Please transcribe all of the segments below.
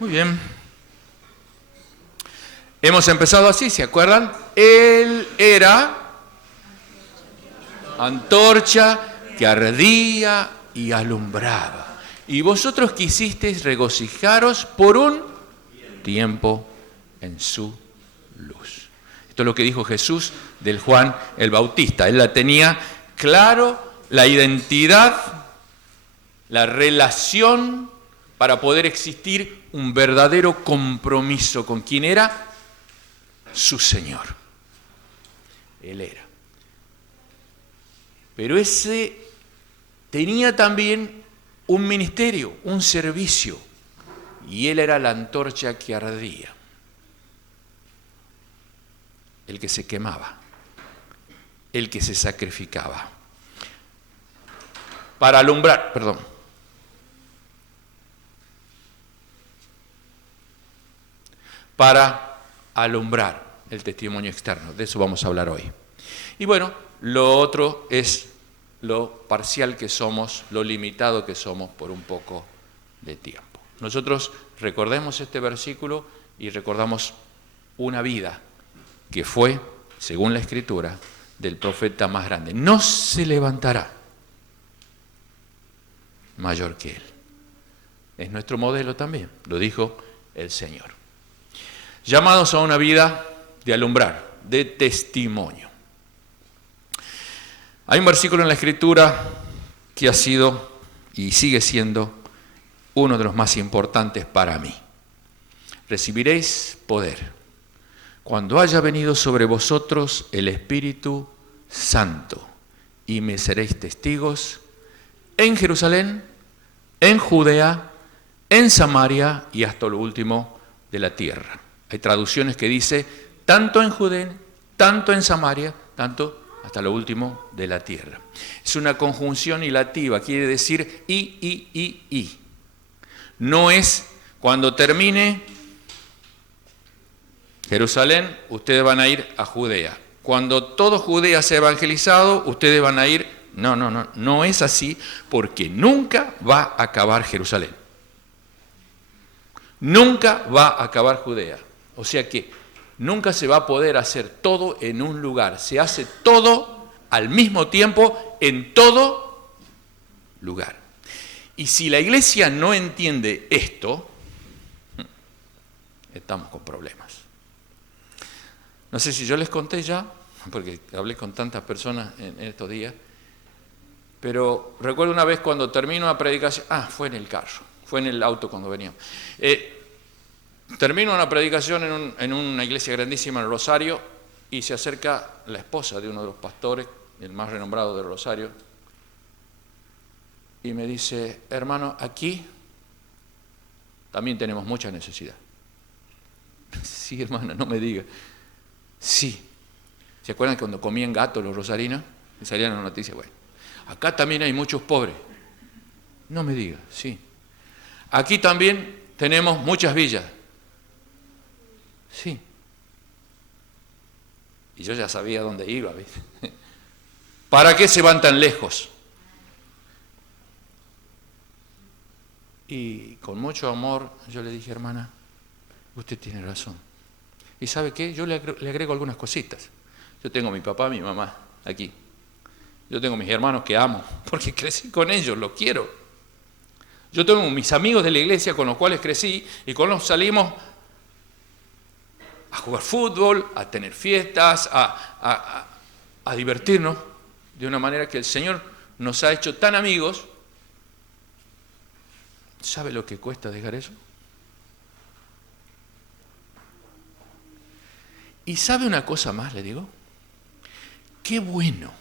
Muy bien. Hemos empezado así, ¿se acuerdan? Él era antorcha que ardía y alumbraba. Y vosotros quisisteis regocijaros por un tiempo en su luz. Esto es lo que dijo Jesús del Juan el Bautista. Él la tenía claro, la identidad, la relación para poder existir un verdadero compromiso con quien era su Señor. Él era. Pero ese tenía también un ministerio, un servicio, y él era la antorcha que ardía, el que se quemaba, el que se sacrificaba, para alumbrar, para alumbrar el testimonio externo. De eso vamos a hablar hoy. Y bueno, lo otro es lo parcial que somos, lo limitado que somos por un poco de tiempo. Nosotros recordemos este versículo y recordamos una vida que fue, según la Escritura, del profeta más grande. No se levantará mayor que él. Es nuestro modelo también, lo dijo el Señor. Llamados a una vida de alumbrar, de testimonio. Hay un versículo en la Escritura que ha sido y sigue siendo uno de los más importantes para mí. Recibiréis poder cuando haya venido sobre vosotros el Espíritu Santo y me seréis testigos en Jerusalén, en Judea, en Samaria y hasta lo último de la tierra. Hay traducciones que dice tanto en Judea, tanto en Samaria, tanto hasta lo último de la tierra. Es una conjunción ilativa, quiere decir y. No es cuando termine Jerusalén, ustedes van a ir a Judea. Cuando todo Judea sea evangelizado, ustedes van a ir. No es así, porque nunca va a acabar Jerusalén. Nunca va a acabar Judea. O sea que nunca se va a poder hacer todo en un lugar. Se hace todo al mismo tiempo en todo lugar. Y si la iglesia no entiende esto, estamos con problemas. No sé si yo les conté ya, porque hablé con tantas personas en estos días, pero recuerdo una vez cuando termino una predicación, fue en el carro, fue en el auto cuando veníamos. Termino una predicación en una iglesia grandísima en Rosario y se acerca la esposa de uno de los pastores, el más renombrado de Rosario, y me dice, hermano, aquí también tenemos mucha necesidad. Sí, hermana, no me diga. Sí. ¿Se acuerdan cuando comían gato los rosarinos? Y salían las noticias, bueno, acá también hay muchos pobres. No me diga, sí. Aquí también tenemos muchas villas. Sí. Y yo ya sabía dónde iba, ¿viste? ¿Para qué se van tan lejos? Y con mucho amor yo le dije, hermana, usted tiene razón. ¿Y sabe qué? Yo le agrego algunas cositas. Yo tengo a mi papá, a mi mamá aquí. Yo tengo a mis hermanos que amo, porque crecí con ellos, los quiero. Yo tengo mis amigos de la iglesia con los cuales crecí y con los salimos a jugar fútbol, a tener fiestas, a divertirnos de una manera que el Señor nos ha hecho tan amigos. ¿Sabe lo que cuesta dejar eso? Y ¿sabe una cosa más, le digo? Qué bueno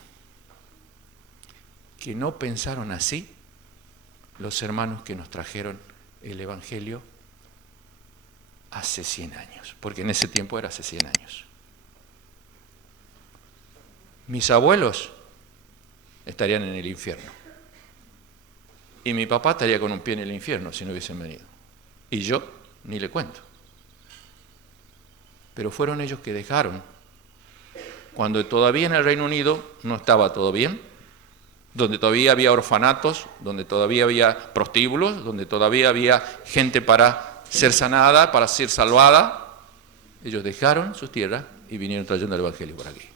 que no pensaron así los hermanos que nos trajeron el Evangelio hace 100 años, porque en ese tiempo era hace 100 años. Mis abuelos estarían en el infierno. Y mi papá estaría con un pie en el infierno si no hubiesen venido. Y yo ni le cuento. Pero fueron ellos que dejaron, cuando todavía en el Reino Unido no estaba todo bien, donde todavía había orfanatos, donde todavía había prostíbulos, donde todavía había gente para ser sanada, para ser salvada, ellos dejaron sus tierras y vinieron trayendo el Evangelio por aquí.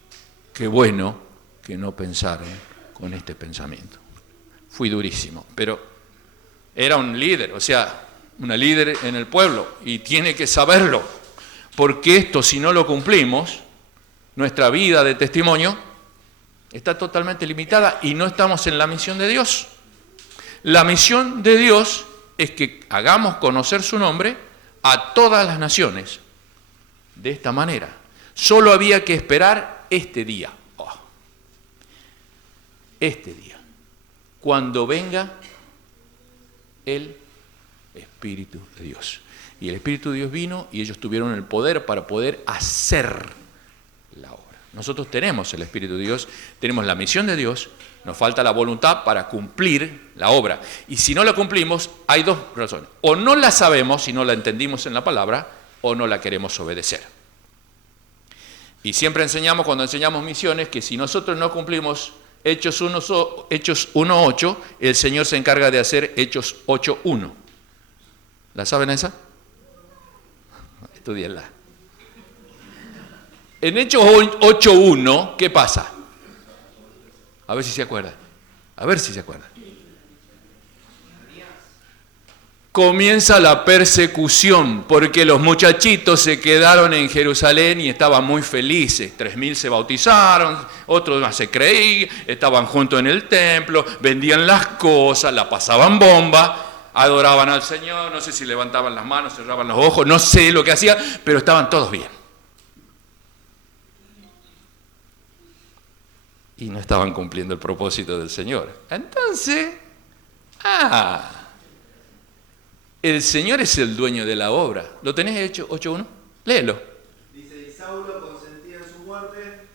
Qué bueno que no pensaron con este pensamiento. Fui durísimo, pero era un líder, o sea, una líder en el pueblo, y tiene que saberlo, porque esto, si no lo cumplimos, nuestra vida de testimonio está totalmente limitada y no estamos en la misión de Dios. La misión de Dios es que hagamos conocer su nombre a todas las naciones. De esta manera. Solo había que esperar este día. Este día. Cuando venga el Espíritu de Dios. Y el Espíritu de Dios vino y ellos tuvieron el poder para poder hacer la obra. Nosotros tenemos el Espíritu de Dios, tenemos la misión de Dios, nos falta la voluntad para cumplir la obra. Y si no la cumplimos, hay dos razones. O no la sabemos, si no la entendimos en la palabra, o no la queremos obedecer. Y siempre enseñamos, cuando enseñamos misiones, que si nosotros no cumplimos Hechos 1.8, el Señor se encarga de hacer Hechos 8.1. ¿La saben esa? Estudienla. En Hechos 8.1, ¿qué pasa? A ver si se acuerdan. A ver si se acuerdan. Comienza la persecución, porque los muchachitos se quedaron en Jerusalén y estaban muy felices. 3.000 se bautizaron, otros más se creían, estaban juntos en el templo, vendían las cosas, la pasaban bomba, adoraban al Señor, no sé si levantaban las manos, cerraban los ojos, no sé lo que hacían, pero estaban todos bien. Y no estaban cumpliendo el propósito del Señor. Entonces, el Señor es el dueño de la obra. ¿Lo tenés hecho 8.1? Léelo. Dice, y Saulo consentía en su muerte.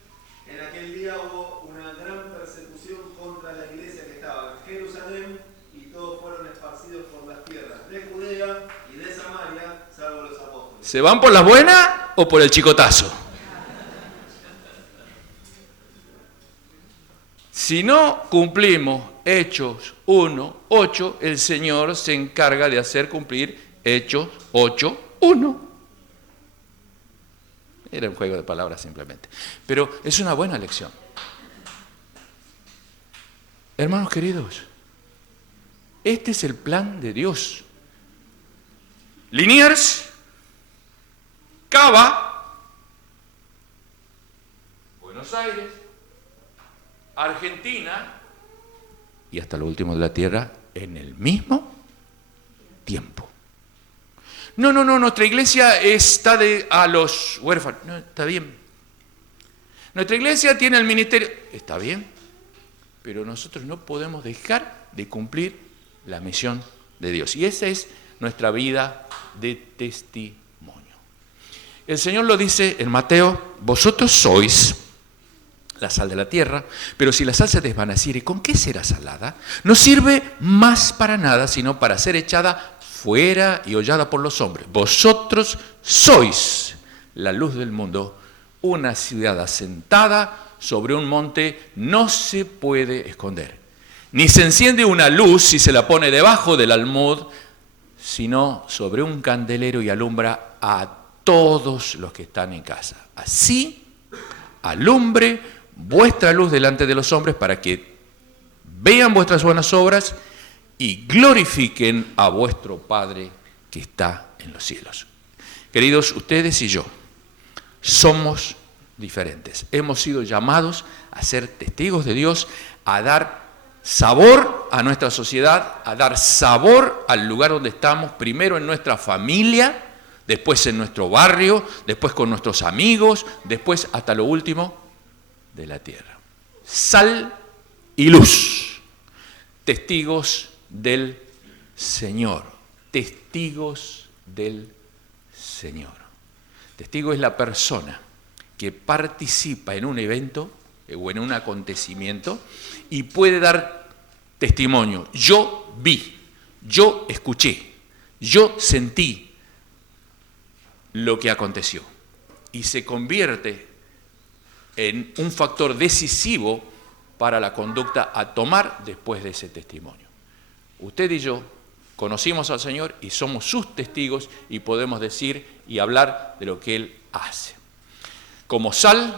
En aquel día hubo una gran persecución contra la iglesia que estaba en Jerusalén, y todos fueron esparcidos por las tierras de Judea y de Samaria, salvo los apóstoles. ¿Se van por las buenas o por el chicotazo? Si no cumplimos Hechos 1.8, el Señor se encarga de hacer cumplir Hechos 8.1. Era un juego de palabras simplemente. Pero es una buena lección. Hermanos queridos, este es el plan de Dios. Liniers, Cava, Buenos Aires, Argentina y hasta lo último de la tierra en el mismo tiempo. No, nuestra iglesia está a los huérfanos. No, está bien. Nuestra iglesia tiene el ministerio. Está bien, pero nosotros no podemos dejar de cumplir la misión de Dios. Y esa es nuestra vida de testimonio. El Señor lo dice en Mateo, vosotros sois la sal de la tierra, pero si la sal se desvaneciere, ¿con qué será salada? No sirve más para nada, sino para ser echada fuera y hollada por los hombres. Vosotros sois la luz del mundo. Una ciudad asentada sobre un monte no se puede esconder. Ni se enciende una luz si se la pone debajo del almud, sino sobre un candelero y alumbra a todos los que están en casa. Así alumbre vuestra luz delante de los hombres para que vean vuestras buenas obras y glorifiquen a vuestro Padre que está en los cielos. Queridos, ustedes y yo somos diferentes. Hemos sido llamados a ser testigos de Dios, a dar sabor a nuestra sociedad, a dar sabor al lugar donde estamos, primero en nuestra familia, después en nuestro barrio, después con nuestros amigos, después hasta lo último de la tierra. Sal y luz. Testigos del Señor. Testigos del Señor. Testigo es la persona que participa en un evento o en un acontecimiento y puede dar testimonio. Yo vi, yo escuché, yo sentí lo que aconteció. Y se convierte en un factor decisivo para la conducta a tomar después de ese testimonio. Usted y yo conocimos al Señor y somos sus testigos y podemos decir y hablar de lo que Él hace. Como sal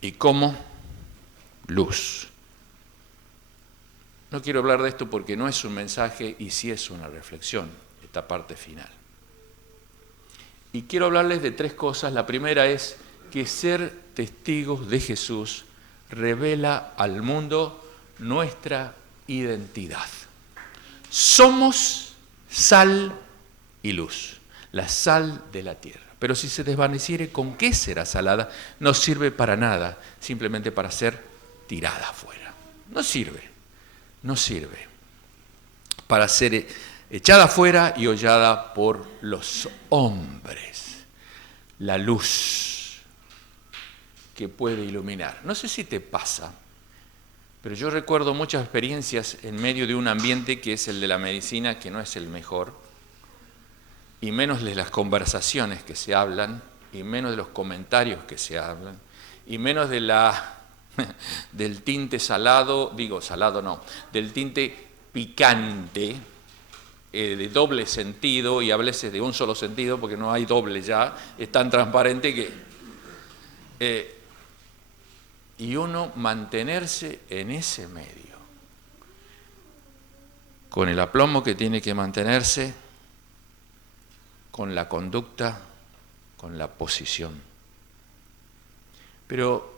y como luz. No quiero hablar de esto porque no es un mensaje y sí es una reflexión, esta parte final. Y quiero hablarles de 3 cosas. La primera es que ser testigos de Jesús revela al mundo nuestra identidad. Somos sal y luz, la sal de la tierra. Pero si se desvaneciere, ¿con qué será salada? No sirve para nada, simplemente para ser tirada afuera. No sirve para ser echada afuera y hollada por los hombres. La luz que puede iluminar. No sé si te pasa, pero yo recuerdo muchas experiencias en medio de un ambiente que es el de la medicina, que no es el mejor, y menos de las conversaciones que se hablan, y menos de los comentarios que se hablan, y menos de del tinte salado, del tinte picante, de doble sentido, y a veces de un solo sentido, porque no hay doble ya, es tan transparente que... y uno mantenerse en ese medio, con el aplomo que tiene que mantenerse, con la conducta, con la posición. Pero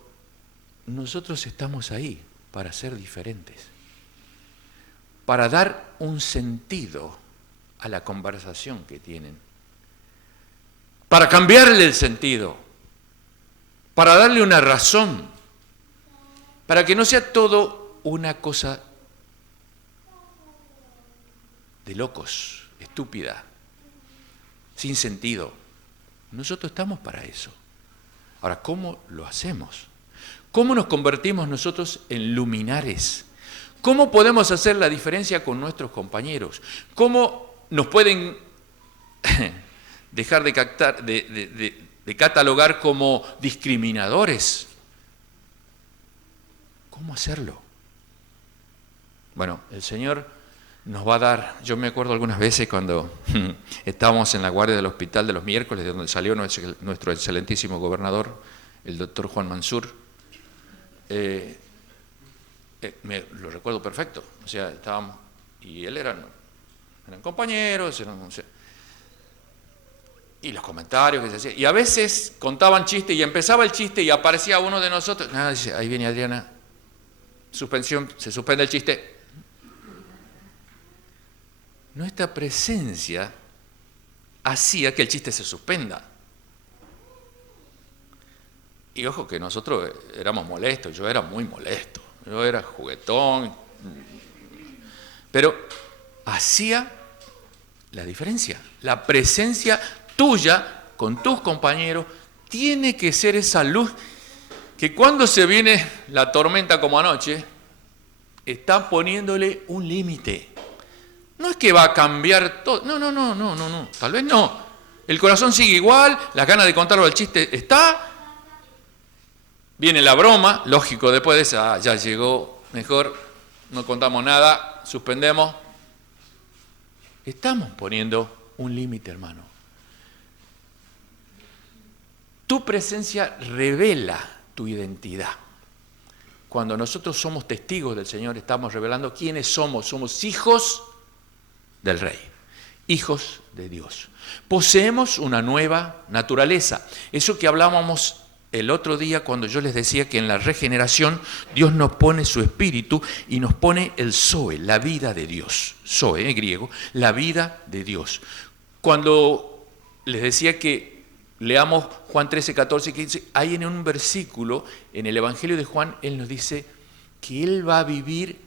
nosotros estamos ahí para ser diferentes, para dar un sentido a la conversación que tienen, para cambiarle el sentido, para darle una razón, para que no sea todo una cosa de locos, estúpida, sin sentido. Nosotros estamos para eso. Ahora, ¿cómo lo hacemos? ¿Cómo nos convertimos nosotros en luminares? ¿Cómo podemos hacer la diferencia con nuestros compañeros? ¿Cómo nos pueden dejar de catalogar como discriminadores? ¿Cómo hacerlo? Bueno, el Señor nos va a dar, yo me acuerdo algunas veces cuando estábamos en la guardia del hospital de los miércoles, de donde salió nuestro excelentísimo gobernador, el doctor Juan Mansur, lo recuerdo perfecto, o sea, estábamos, y él eran compañeros, y los comentarios que se hacían, y a veces contaban chistes y empezaba el chiste y aparecía uno de nosotros, dice, ahí viene Adriana, suspensión, se suspende el chiste. Nuestra presencia hacía que el chiste se suspenda. Y ojo que nosotros éramos molestos, yo era muy molesto, yo era juguetón, pero hacía la diferencia. La presencia tuya con tus compañeros tiene que ser esa luz que cuando se viene la tormenta como anoche, está poniéndole un límite. No es que va a cambiar todo, no, tal vez no. El corazón sigue igual, las ganas de contarlo el chiste está, viene la broma, lógico, después de esa, ya llegó, mejor, no contamos nada, suspendemos. Estamos poniendo un límite, hermano. Tu presencia revela tu identidad. Cuando nosotros somos testigos del Señor, estamos revelando quiénes somos. Somos hijos del Rey, hijos de Dios. Poseemos una nueva naturaleza. Eso que hablábamos el otro día cuando yo les decía que en la regeneración Dios nos pone su espíritu y nos pone el Zoe, la vida de Dios. Zoe, en griego, la vida de Dios. Cuando les decía que leamos Juan 13, 14, 15, hay en un versículo en el Evangelio de Juan, Él nos dice que Él va a vivir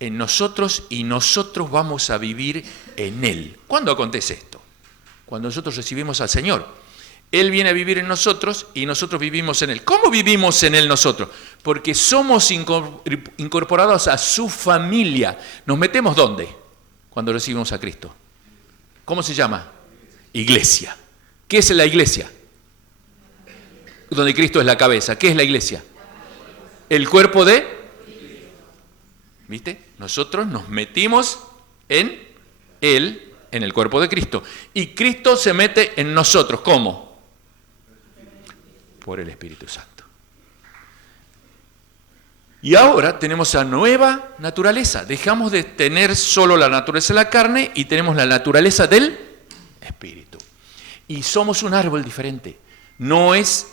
en nosotros y nosotros vamos a vivir en Él. ¿Cuándo acontece esto? Cuando nosotros recibimos al Señor. Él viene a vivir en nosotros y nosotros vivimos en Él. ¿Cómo vivimos en Él nosotros? Porque somos incorporados a su familia. ¿Nos metemos dónde? Cuando recibimos a Cristo. ¿Cómo se llama? Iglesia. ¿Qué es la iglesia? Donde Cristo es la cabeza. ¿Qué es la iglesia? El cuerpo de... ¿Viste? Nosotros nos metimos en Él en el cuerpo de Cristo. Y Cristo se mete en nosotros. ¿Cómo? Por el Espíritu Santo. Y ahora tenemos la nueva naturaleza. Dejamos de tener solo la naturaleza de la carne y tenemos la naturaleza del Espíritu. Y somos un árbol diferente. No es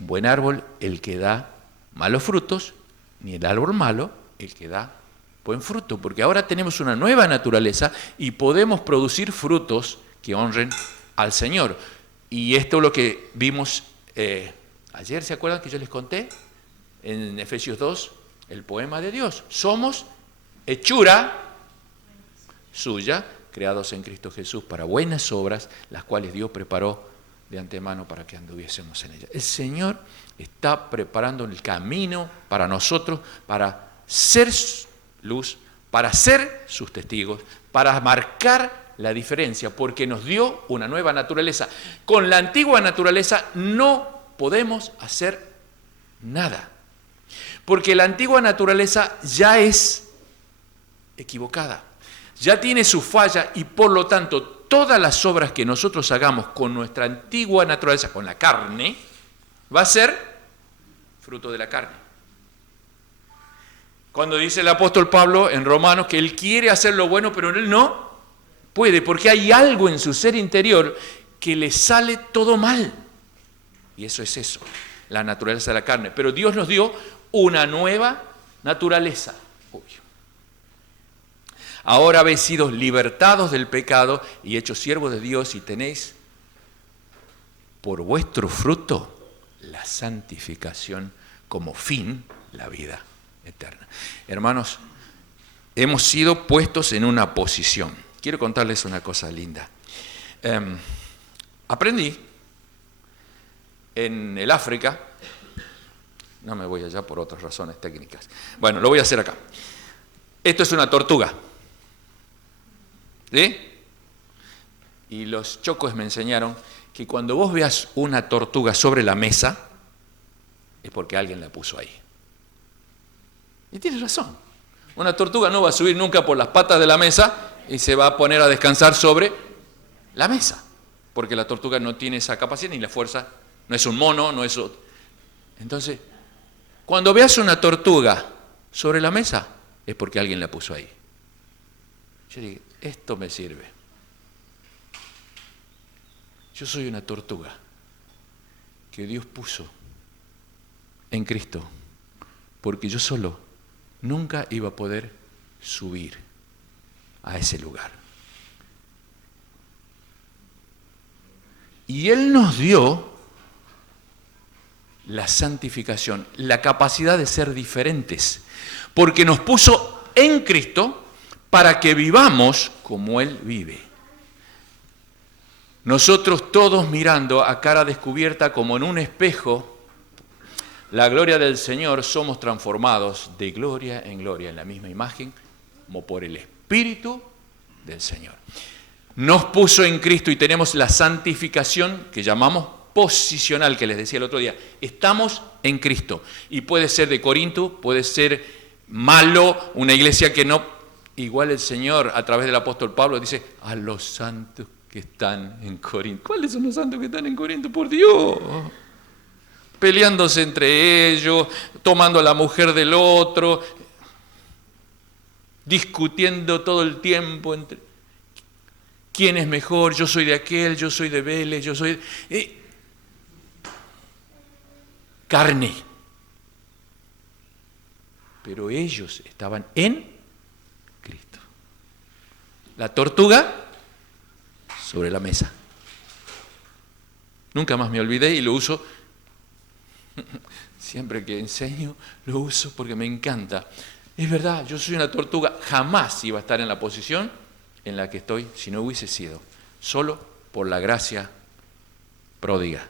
un buen árbol el que da malos frutos, ni el árbol malo el que da buen fruto, porque ahora tenemos una nueva naturaleza y podemos producir frutos que honren al Señor. Y esto es lo que vimos ayer, ¿se acuerdan que yo les conté? En Efesios 2, el poema de Dios. Somos hechura suya, creados en Cristo Jesús para buenas obras, las cuales Dios preparó de antemano para que anduviésemos en ellas. El Señor está preparando el camino para nosotros, para ser luz, para ser sus testigos, para marcar la diferencia, porque nos dio una nueva naturaleza. Con la antigua naturaleza no podemos hacer nada, porque la antigua naturaleza ya es equivocada, ya tiene su falla y por lo tanto todas las obras que nosotros hagamos con nuestra antigua naturaleza, con la carne, va a ser fruto de la carne. Cuando dice el apóstol Pablo en Romanos que él quiere hacer lo bueno, pero él no puede, porque hay algo en su ser interior que le sale todo mal. Y eso es eso, la naturaleza de la carne. Pero Dios nos dio una nueva naturaleza. Ahora habéis sido libertados del pecado y hechos siervos de Dios y tenéis por vuestro fruto la santificación, como fin la vida eterna. Hermanos, hemos sido puestos en una posición. Quiero contarles una cosa linda. Aprendí en el África, no me voy allá por otras razones técnicas. Bueno, lo voy a hacer acá. Esto es una tortuga. ¿Sí? Y los chocos me enseñaron que cuando vos veas una tortuga sobre la mesa, es porque alguien la puso ahí. Y tienes razón. Una tortuga no va a subir nunca por las patas de la mesa y se va a poner a descansar sobre la mesa, porque la tortuga no tiene esa capacidad ni la fuerza, no es un mono, no es otro. Entonces, cuando veas una tortuga sobre la mesa, es porque alguien la puso ahí. Yo digo, esto me sirve. Yo soy una tortuga que Dios puso en Cristo, porque yo solo nunca iba a poder subir a ese lugar. Y Él nos dio la santificación, la capacidad de ser diferentes, porque nos puso en Cristo para que vivamos como Él vive. Nosotros todos mirando a cara descubierta como en un espejo la gloria del Señor, somos transformados de gloria en gloria en la misma imagen como por el Espíritu del Señor. Nos puso en Cristo y tenemos la santificación que llamamos posicional, que les decía el otro día. Estamos en Cristo y puede ser de Corinto, puede ser malo, una iglesia que no. Igual el Señor a través del apóstol Pablo dice a los santos que están en Corinto. ¿Cuáles son los santos que están en Corinto? Por Dios. Peleándose entre ellos, tomando a la mujer del otro, discutiendo todo el tiempo entre quién es mejor, yo soy de aquel, yo soy de Vélez, yo soy de carne. Pero ellos estaban en Cristo. La tortuga sobre la mesa. Nunca más me olvidé y lo uso. Siempre que enseño lo uso porque me encanta. Es verdad, yo soy una tortuga. Jamás iba a estar en la posición en la que estoy si no hubiese sido solo por la gracia pródiga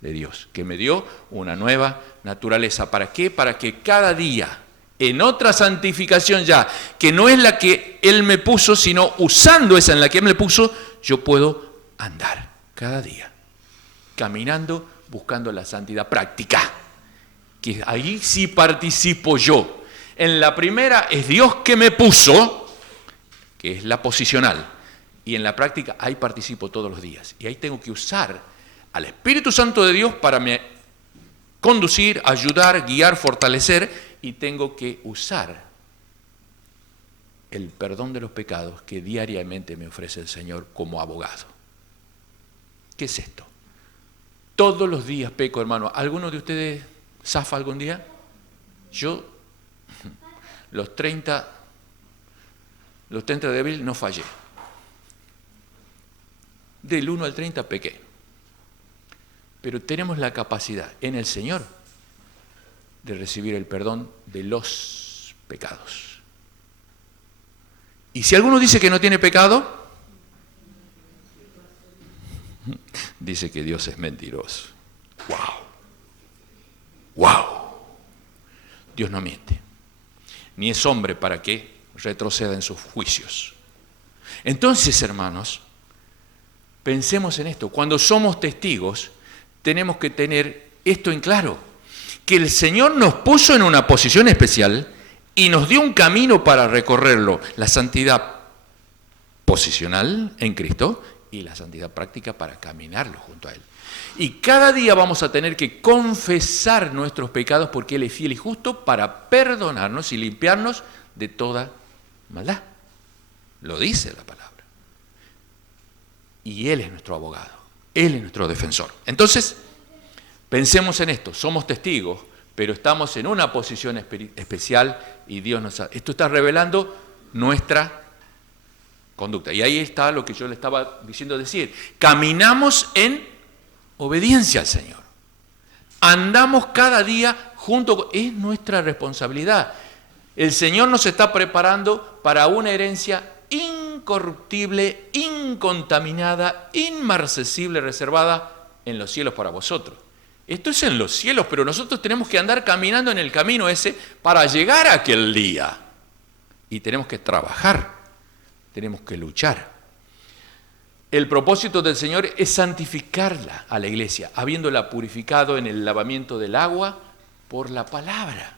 de Dios, que me dio una nueva naturaleza. ¿Para qué? Para que cada día, en otra santificación ya, que no es la que Él me puso, sino usando esa en la que Él me puso, yo puedo andar cada día, caminando, buscando la santidad práctica, que ahí sí participo yo. En la primera es Dios que me puso, que es la posicional, Y en la práctica ahí participo todos los días. Y ahí tengo que usar al Espíritu Santo de Dios para me conducir, ayudar, guiar, fortalecer. Y tengo que usar el perdón de los pecados que diariamente me ofrece el Señor como abogado. ¿Qué es esto? Todos los días peco, hermano. ¿Alguno de ustedes zafa algún día? Yo, los 30 de abril no fallé. Del 1 al 30 pequé. Pero tenemos la capacidad en el Señor de recibir el perdón de los pecados. Y si alguno dice que no tiene pecado, dice que Dios es mentiroso. ¡Wow! Dios no miente. Ni es hombre para que retroceda en sus juicios. Entonces, hermanos, pensemos en esto. Cuando somos testigos, tenemos que tener esto en claro. Que el Señor nos puso en una posición especial y nos dio un camino para recorrerlo. La santidad posicional en Cristo y la santidad práctica para caminarlo junto a Él. Y cada día vamos a tener que confesar nuestros pecados porque Él es fiel y justo para perdonarnos y limpiarnos de toda maldad. Lo dice la palabra. Y Él es nuestro abogado. Él es nuestro defensor. Entonces, pensemos en esto. Somos testigos, pero estamos en una posición especial y Dios nos ha... Esto está revelando nuestra conducta. Y ahí está lo que yo le estaba diciendo decir. Caminamos en obediencia al Señor. Andamos cada día junto con... Es nuestra responsabilidad. El Señor nos está preparando para una herencia incorruptible, incontaminada, inmarcesible, reservada en los cielos para vosotros. Esto es en los cielos, pero nosotros tenemos que andar caminando en el camino ese para llegar a aquel día. Y tenemos que trabajar, tenemos que luchar. El propósito del Señor es santificarla a la iglesia, habiéndola purificado en el lavamiento del agua por la palabra.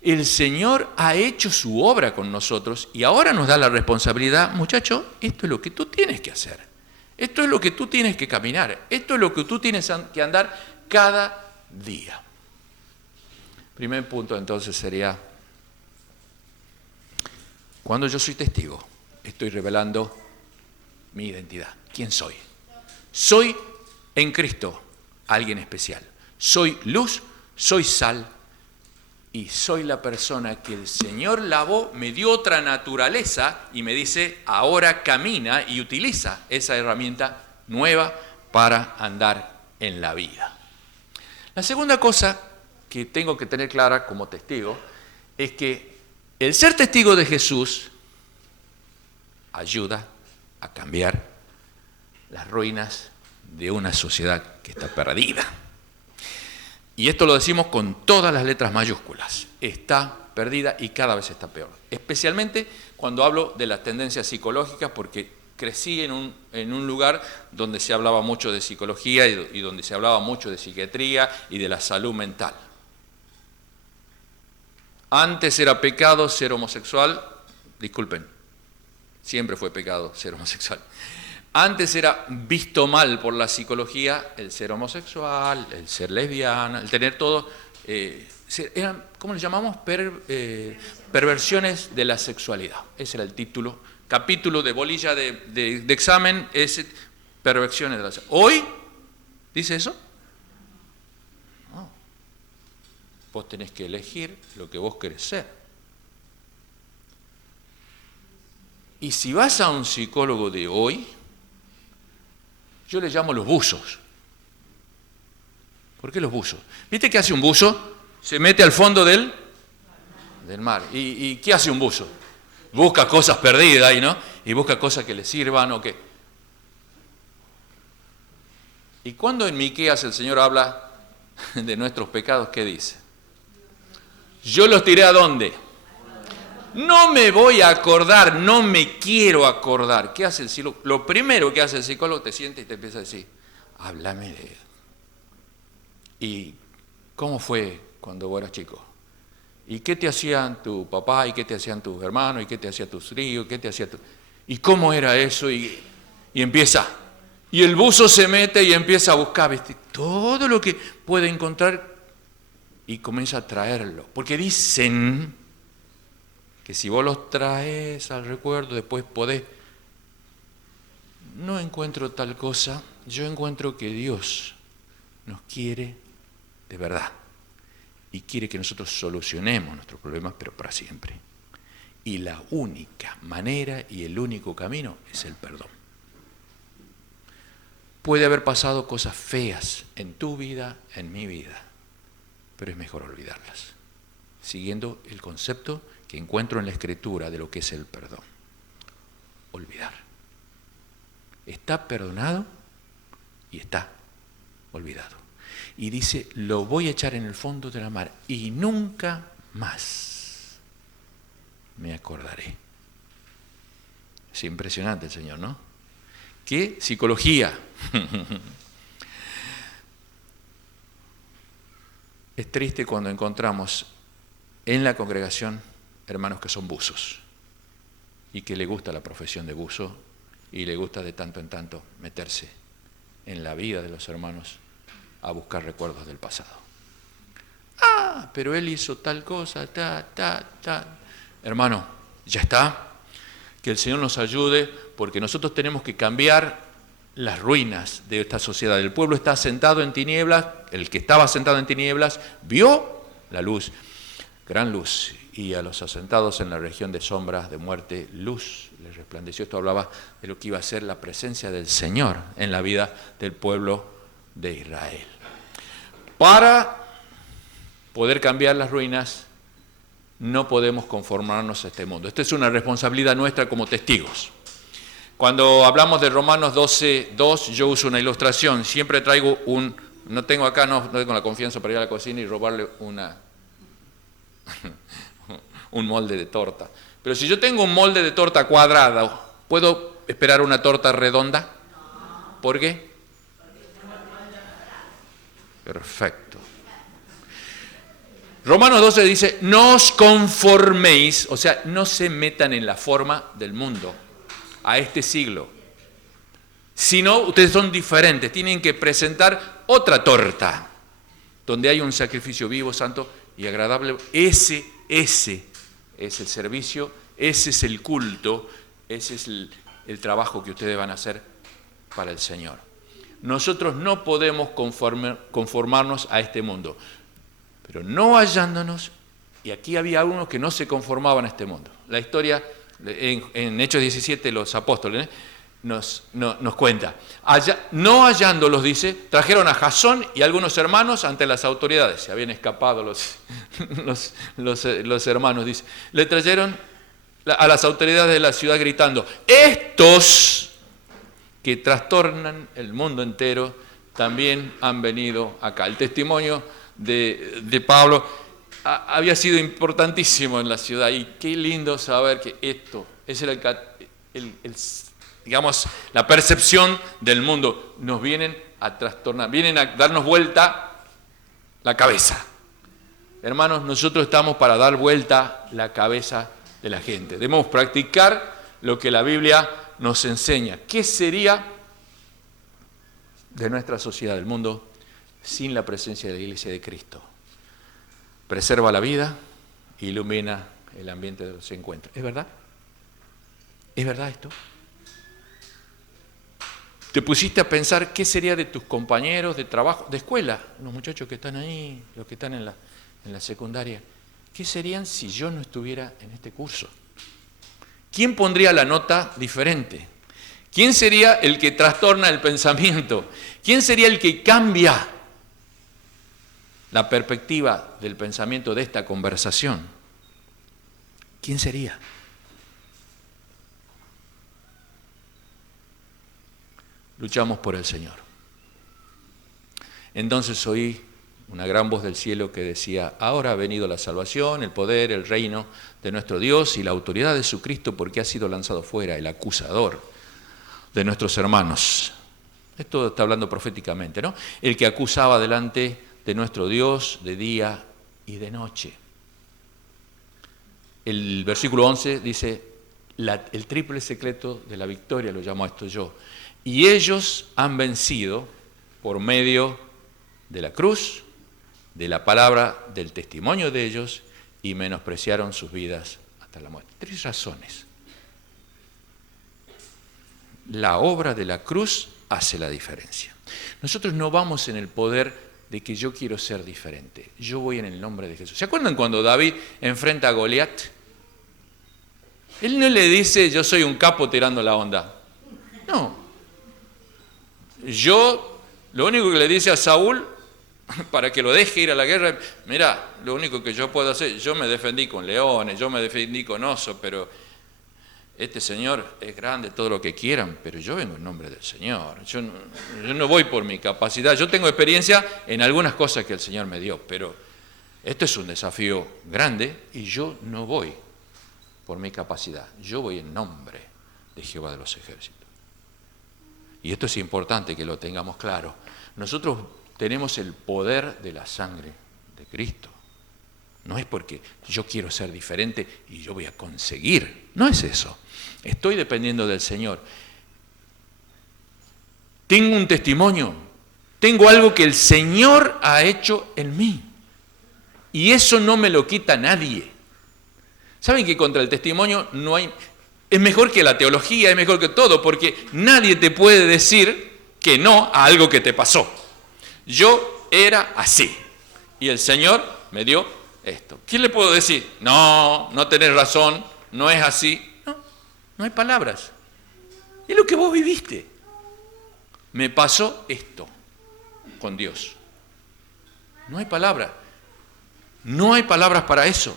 El Señor ha hecho su obra con nosotros y ahora nos da la responsabilidad, muchacho, esto es lo que tú tienes que hacer. Esto es lo que tú tienes que caminar. Esto es lo que tú tienes que andar cada día. Primer punto entonces sería, cuando yo soy testigo, estoy revelando mi identidad. ¿Quién soy? Soy en Cristo alguien especial. Soy luz, soy sal y soy la persona que el Señor lavó, me dio otra naturaleza y me dice, ahora camina y utiliza esa herramienta nueva para andar en la vida. La segunda cosa que tengo que tener clara como testigo es que el ser testigo de Jesús ayuda a cambiar las ruinas de una sociedad que está perdida. Y esto lo decimos con todas las letras mayúsculas. Está perdida y cada vez está peor. Especialmente cuando hablo de las tendencias psicológicas, porque crecí en un lugar donde se hablaba mucho de psicología y donde se hablaba mucho de psiquiatría y de la salud mental. Antes era pecado ser homosexual, disculpen, siempre fue pecado ser homosexual. Antes era visto mal por la psicología el ser homosexual, el ser lesbiana, el tener todo, eran, ¿cómo le llamamos? Perversiones de la sexualidad. Ese era el título, capítulo de bolilla de examen, es perversiones de la sexualidad. ¿Hoy dice eso? No. Vos tenés que elegir lo que vos querés ser. Y si vas a un psicólogo de hoy, yo le llamo los buzos. ¿Por qué los buzos? ¿Viste qué hace un buzo? Se mete al fondo del mar. ¿Y qué hace un buzo? Busca cosas perdidas ahí, ¿no? Y busca cosas que le sirvan o qué. Y cuando en Miqueas el Señor habla de nuestros pecados, ¿qué dice? Yo los tiré ¿a dónde? No me voy a acordar, no me quiero acordar. ¿Qué hace el psicólogo? Lo primero que hace el psicólogo, te siente y te empieza a decir, háblame de él. ¿Y cómo fue cuando vos eras chico? ¿Y qué te hacían tu papá? ¿Y qué te hacían tus hermanos? ¿Y qué te hacían tus tíos? ¿Qué te hacía tu... ¿Y cómo era eso? Y Y empieza. Y el buzo se mete y empieza a buscar, ¿viste? Todo lo que puede encontrar y comienza a traerlo. Porque dicen que si vos los traes al recuerdo, después podés. No encuentro tal cosa, yo encuentro que Dios nos quiere de verdad y quiere que nosotros solucionemos nuestros problemas, pero para siempre. Y la única manera y el único camino es el perdón. Puede haber pasado cosas feas en tu vida, en mi vida, pero es mejor olvidarlas, siguiendo el concepto que encuentro en la Escritura de lo que es el perdón. Olvidar. Está perdonado y está olvidado. Y dice, lo voy a echar en el fondo de la mar y nunca más me acordaré. Es impresionante el Señor, ¿no? ¿Qué psicología? Es triste cuando encontramos en la congregación hermanos que son buzos y que le gusta la profesión de buzo y le gusta de tanto en tanto meterse en la vida de los hermanos a buscar recuerdos del pasado. Ah, pero él hizo tal cosa, Hermano, ya está. Que el Señor nos ayude, porque nosotros tenemos que cambiar las ruinas de esta sociedad. El pueblo está sentado en tinieblas, el que estaba sentado en tinieblas vio la luz, gran luz, y a los asentados en la región de sombras, de muerte, luz les resplandeció. Esto hablaba de lo que iba a ser la presencia del Señor en la vida del pueblo de Israel. Para poder cambiar las ruinas, no podemos conformarnos a este mundo. Esta es una responsabilidad nuestra como testigos. Cuando hablamos de Romanos 12:2, yo uso una ilustración. Siempre traigo no tengo acá, no tengo la confianza para ir a la cocina y robarle un molde de torta. Pero si yo tengo un molde de torta cuadrado, ¿puedo esperar una torta redonda? ¿Por qué? Perfecto. Romanos 12 dice, no os conforméis, o sea, no se metan en la forma del mundo, a este siglo, sino ustedes son diferentes, tienen que presentar otra torta, donde hay un sacrificio vivo, santo y agradable. Ese es el servicio, ese es el culto, ese es el trabajo que ustedes van a hacer para el Señor. Nosotros no podemos conformarnos a este mundo. Pero no hallándonos, y aquí había unos que no se conformaban a este mundo. La historia, en Hechos 17, los apóstoles nos cuenta. No hallándolos, dice, trajeron a Jasón y algunos hermanos ante las autoridades. Se habían escapado los hermanos, dice. Le trajeron a las autoridades de la ciudad gritando, estos que trastornan el mundo entero también han venido acá. El testimonio de Pablo había sido importantísimo en la ciudad y qué lindo saber que esto es digamos, la percepción del mundo. Nos vienen a trastornar, vienen a darnos vuelta la cabeza. Hermanos, nosotros estamos para dar vuelta la cabeza de la gente. Debemos practicar lo que la Biblia nos enseña. ¿Qué sería de nuestra sociedad, del mundo, sin la presencia de la Iglesia de Cristo? Preserva la vida, ilumina el ambiente de los encuentros. ¿Es verdad? ¿Es verdad esto? ¿Te pusiste a pensar qué sería de tus compañeros de trabajo, de escuela, los muchachos que están ahí, los que están en la secundaria? ¿Qué serían si yo no estuviera en este curso? ¿Quién pondría la nota diferente? ¿Quién sería el que trastorna el pensamiento? ¿Quién sería el que cambia la perspectiva del pensamiento de esta conversación? ¿Quién sería? Luchamos por el Señor. Entonces oí una gran voz del cielo que decía, ahora ha venido la salvación, el poder, el reino de nuestro Dios y la autoridad de su Cristo, porque ha sido lanzado fuera el acusador de nuestros hermanos. Esto está hablando proféticamente, ¿no? El que acusaba delante de nuestro Dios de día y de noche. El versículo 11 dice, el triple secreto de la victoria, lo llamo a esto yo. Y ellos han vencido por medio de la cruz, de la palabra, del testimonio de ellos, y menospreciaron sus vidas hasta la muerte. 3 razones. La obra de la cruz hace la diferencia. Nosotros no vamos en el poder de que yo quiero ser diferente. Yo voy en el nombre de Jesús. ¿Se acuerdan cuando David enfrenta a Goliat? Él no le dice, yo soy un capo tirando la onda. No. Lo único que le dice a Saúl, para que lo deje ir a la guerra, mira, lo único que yo puedo hacer, yo me defendí con leones, yo me defendí con osos, pero este Señor es grande, todo lo que quieran, pero yo vengo en nombre del Señor. Yo no voy por mi capacidad. Yo tengo experiencia en algunas cosas que el Señor me dio, pero esto es un desafío grande y yo no voy por mi capacidad. Yo voy en nombre de Jehová de los ejércitos. Y esto es importante que lo tengamos claro. Nosotros tenemos el poder de la sangre de Cristo. No es porque yo quiero ser diferente y yo voy a conseguir. No es eso. Estoy dependiendo del Señor. Tengo un testimonio. Tengo algo que el Señor ha hecho en mí. Y eso no me lo quita nadie. ¿Saben que contra el testimonio no hay... Es mejor que la teología, es mejor que todo, porque nadie te puede decir que no a algo que te pasó. Yo era así. Y el Señor me dio esto. ¿Qué le puedo decir? No, no tenés razón, no es así. No hay palabras. Es lo que vos viviste. Me pasó esto con Dios. No hay palabras. No hay palabras para eso.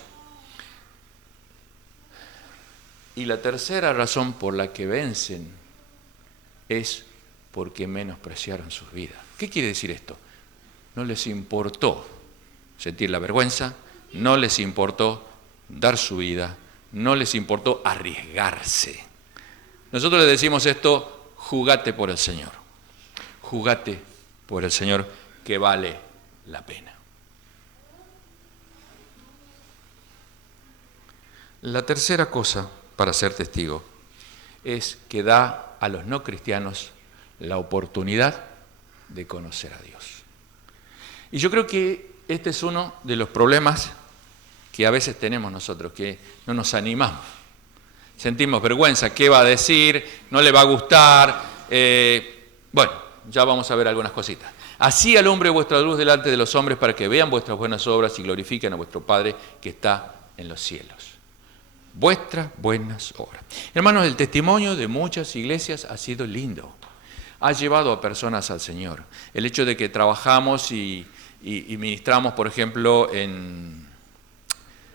Y la tercera razón por la que vencen es porque menospreciaron sus vidas. ¿Qué quiere decir esto? No les importó sentir la vergüenza, no les importó dar su vida, no les importó arriesgarse. Nosotros le decimos esto, jugate por el Señor. Jugate por el Señor, que vale la pena. La tercera cosa para ser testigo es que da a los no cristianos la oportunidad de conocer a Dios. Y yo creo que este es uno de los problemas que a veces tenemos nosotros, que no nos animamos. Sentimos vergüenza, ¿qué va a decir? ¿No le va a gustar? Bueno, ya vamos a ver algunas cositas. Así alumbre vuestra luz delante de los hombres para que vean vuestras buenas obras y glorifiquen a vuestro Padre que está en los cielos. Vuestras buenas obras. Hermanos, el testimonio de muchas iglesias ha sido lindo. Ha llevado a personas al Señor. El hecho de que trabajamos y ministramos, por ejemplo, en,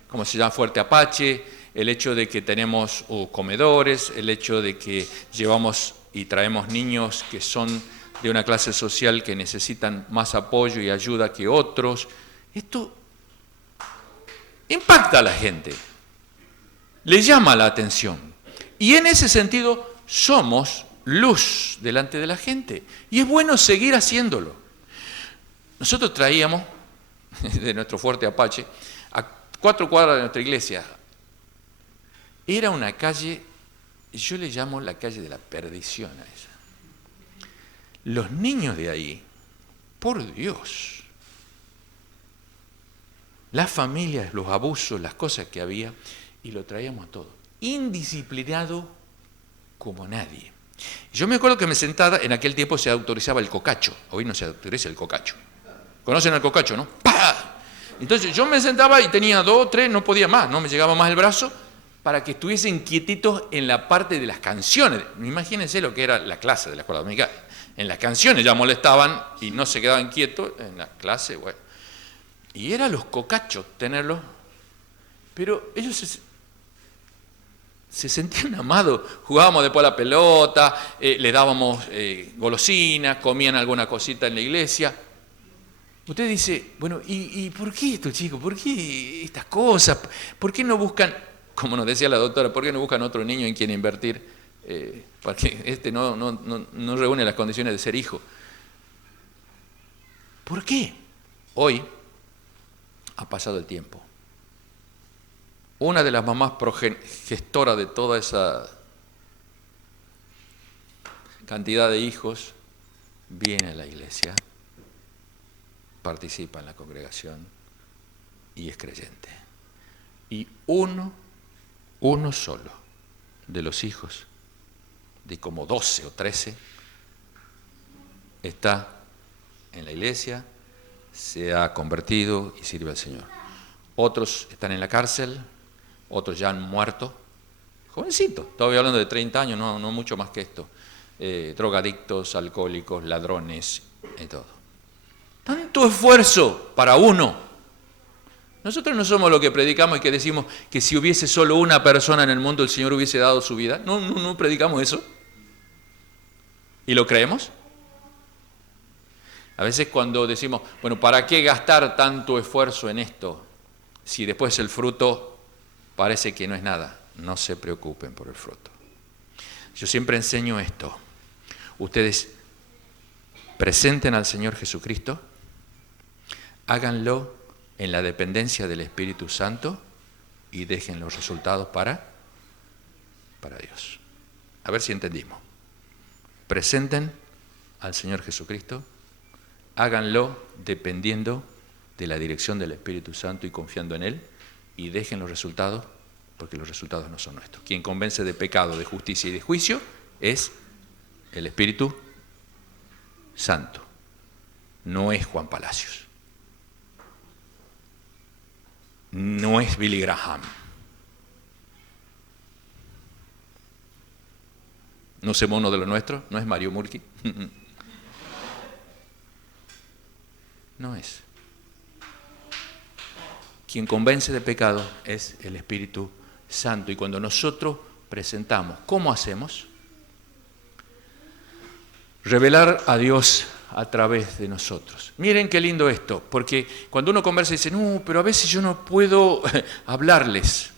¿cómo se llama? Fuerte Apache, el hecho de que tenemos comedores, el hecho de que llevamos y traemos niños que son de una clase social que necesitan más apoyo y ayuda que otros. Esto impacta a la gente. Le llama la atención. Y en ese sentido somos luz delante de la gente. Y es bueno seguir haciéndolo. Nosotros traíamos de nuestro Fuerte Apache a 4 cuadras de nuestra iglesia. Era una calle, yo le llamo la calle de la perdición a esa. Los niños de ahí, por Dios, las familias, los abusos, las cosas que había, y lo traíamos todo, indisciplinado como nadie. Yo me acuerdo que me sentaba, en aquel tiempo se autorizaba el cocacho, hoy no se autoriza el cocacho. ¿Conocen el cocacho, no? ¡Pah! Entonces yo me sentaba y tenía 2 o 3, no podía más, no me llegaba más el brazo, para que estuviesen quietitos en la parte de las canciones. Imagínense lo que era la clase de la escuela dominical. En las canciones ya molestaban y no se quedaban quietos, en la clase, bueno. Y eran los cocachos tenerlos, pero ellos se sentían amados. Jugábamos después a la pelota, les dábamos golosinas, comían alguna cosita en la iglesia. Usted dice, bueno, ¿y por qué esto, chicos? ¿Por qué estas cosas? ¿Por qué no buscan, como nos decía la doctora, por qué no buscan otro niño en quien invertir? Porque este no reúne las condiciones de ser hijo. ¿Por qué? Hoy ha pasado el tiempo. Una de las mamás gestoras de toda esa cantidad de hijos viene a la iglesia, participa en la congregación y es creyente. Y uno solo de los hijos, de como 12 o 13, está en la iglesia, se ha convertido y sirve al Señor. Otros están en la cárcel, otros ya han muerto, jovencitos, todavía hablando de 30 años, no mucho más que esto, drogadictos, alcohólicos, ladrones y todo. Tanto esfuerzo para uno. Nosotros no somos lo que predicamos y que decimos que si hubiese solo una persona en el mundo el Señor hubiese dado su vida. No predicamos eso. ¿Y lo creemos? A veces cuando decimos, bueno, ¿para qué gastar tanto esfuerzo en esto? Si después el fruto parece que no es nada. No se preocupen por el fruto. Yo siempre enseño esto. Ustedes presenten al Señor Jesucristo, háganlo en la dependencia del Espíritu Santo y dejen los resultados para Dios. A ver si entendimos. Presenten al Señor Jesucristo, háganlo dependiendo de la dirección del Espíritu Santo y confiando en Él, y dejen los resultados, porque los resultados no son nuestros. Quien convence de pecado, de justicia y de juicio es el Espíritu Santo, no es Juan Palacios. No es Billy Graham. No somos uno de los nuestros, no es Mario Murki. No es. Quien convence de pecado es el Espíritu Santo. Y cuando nosotros presentamos, ¿cómo hacemos? Revelar a Dios a través de nosotros. Miren qué lindo esto, porque cuando uno conversa dice, no, pero a veces yo no puedo hablarles.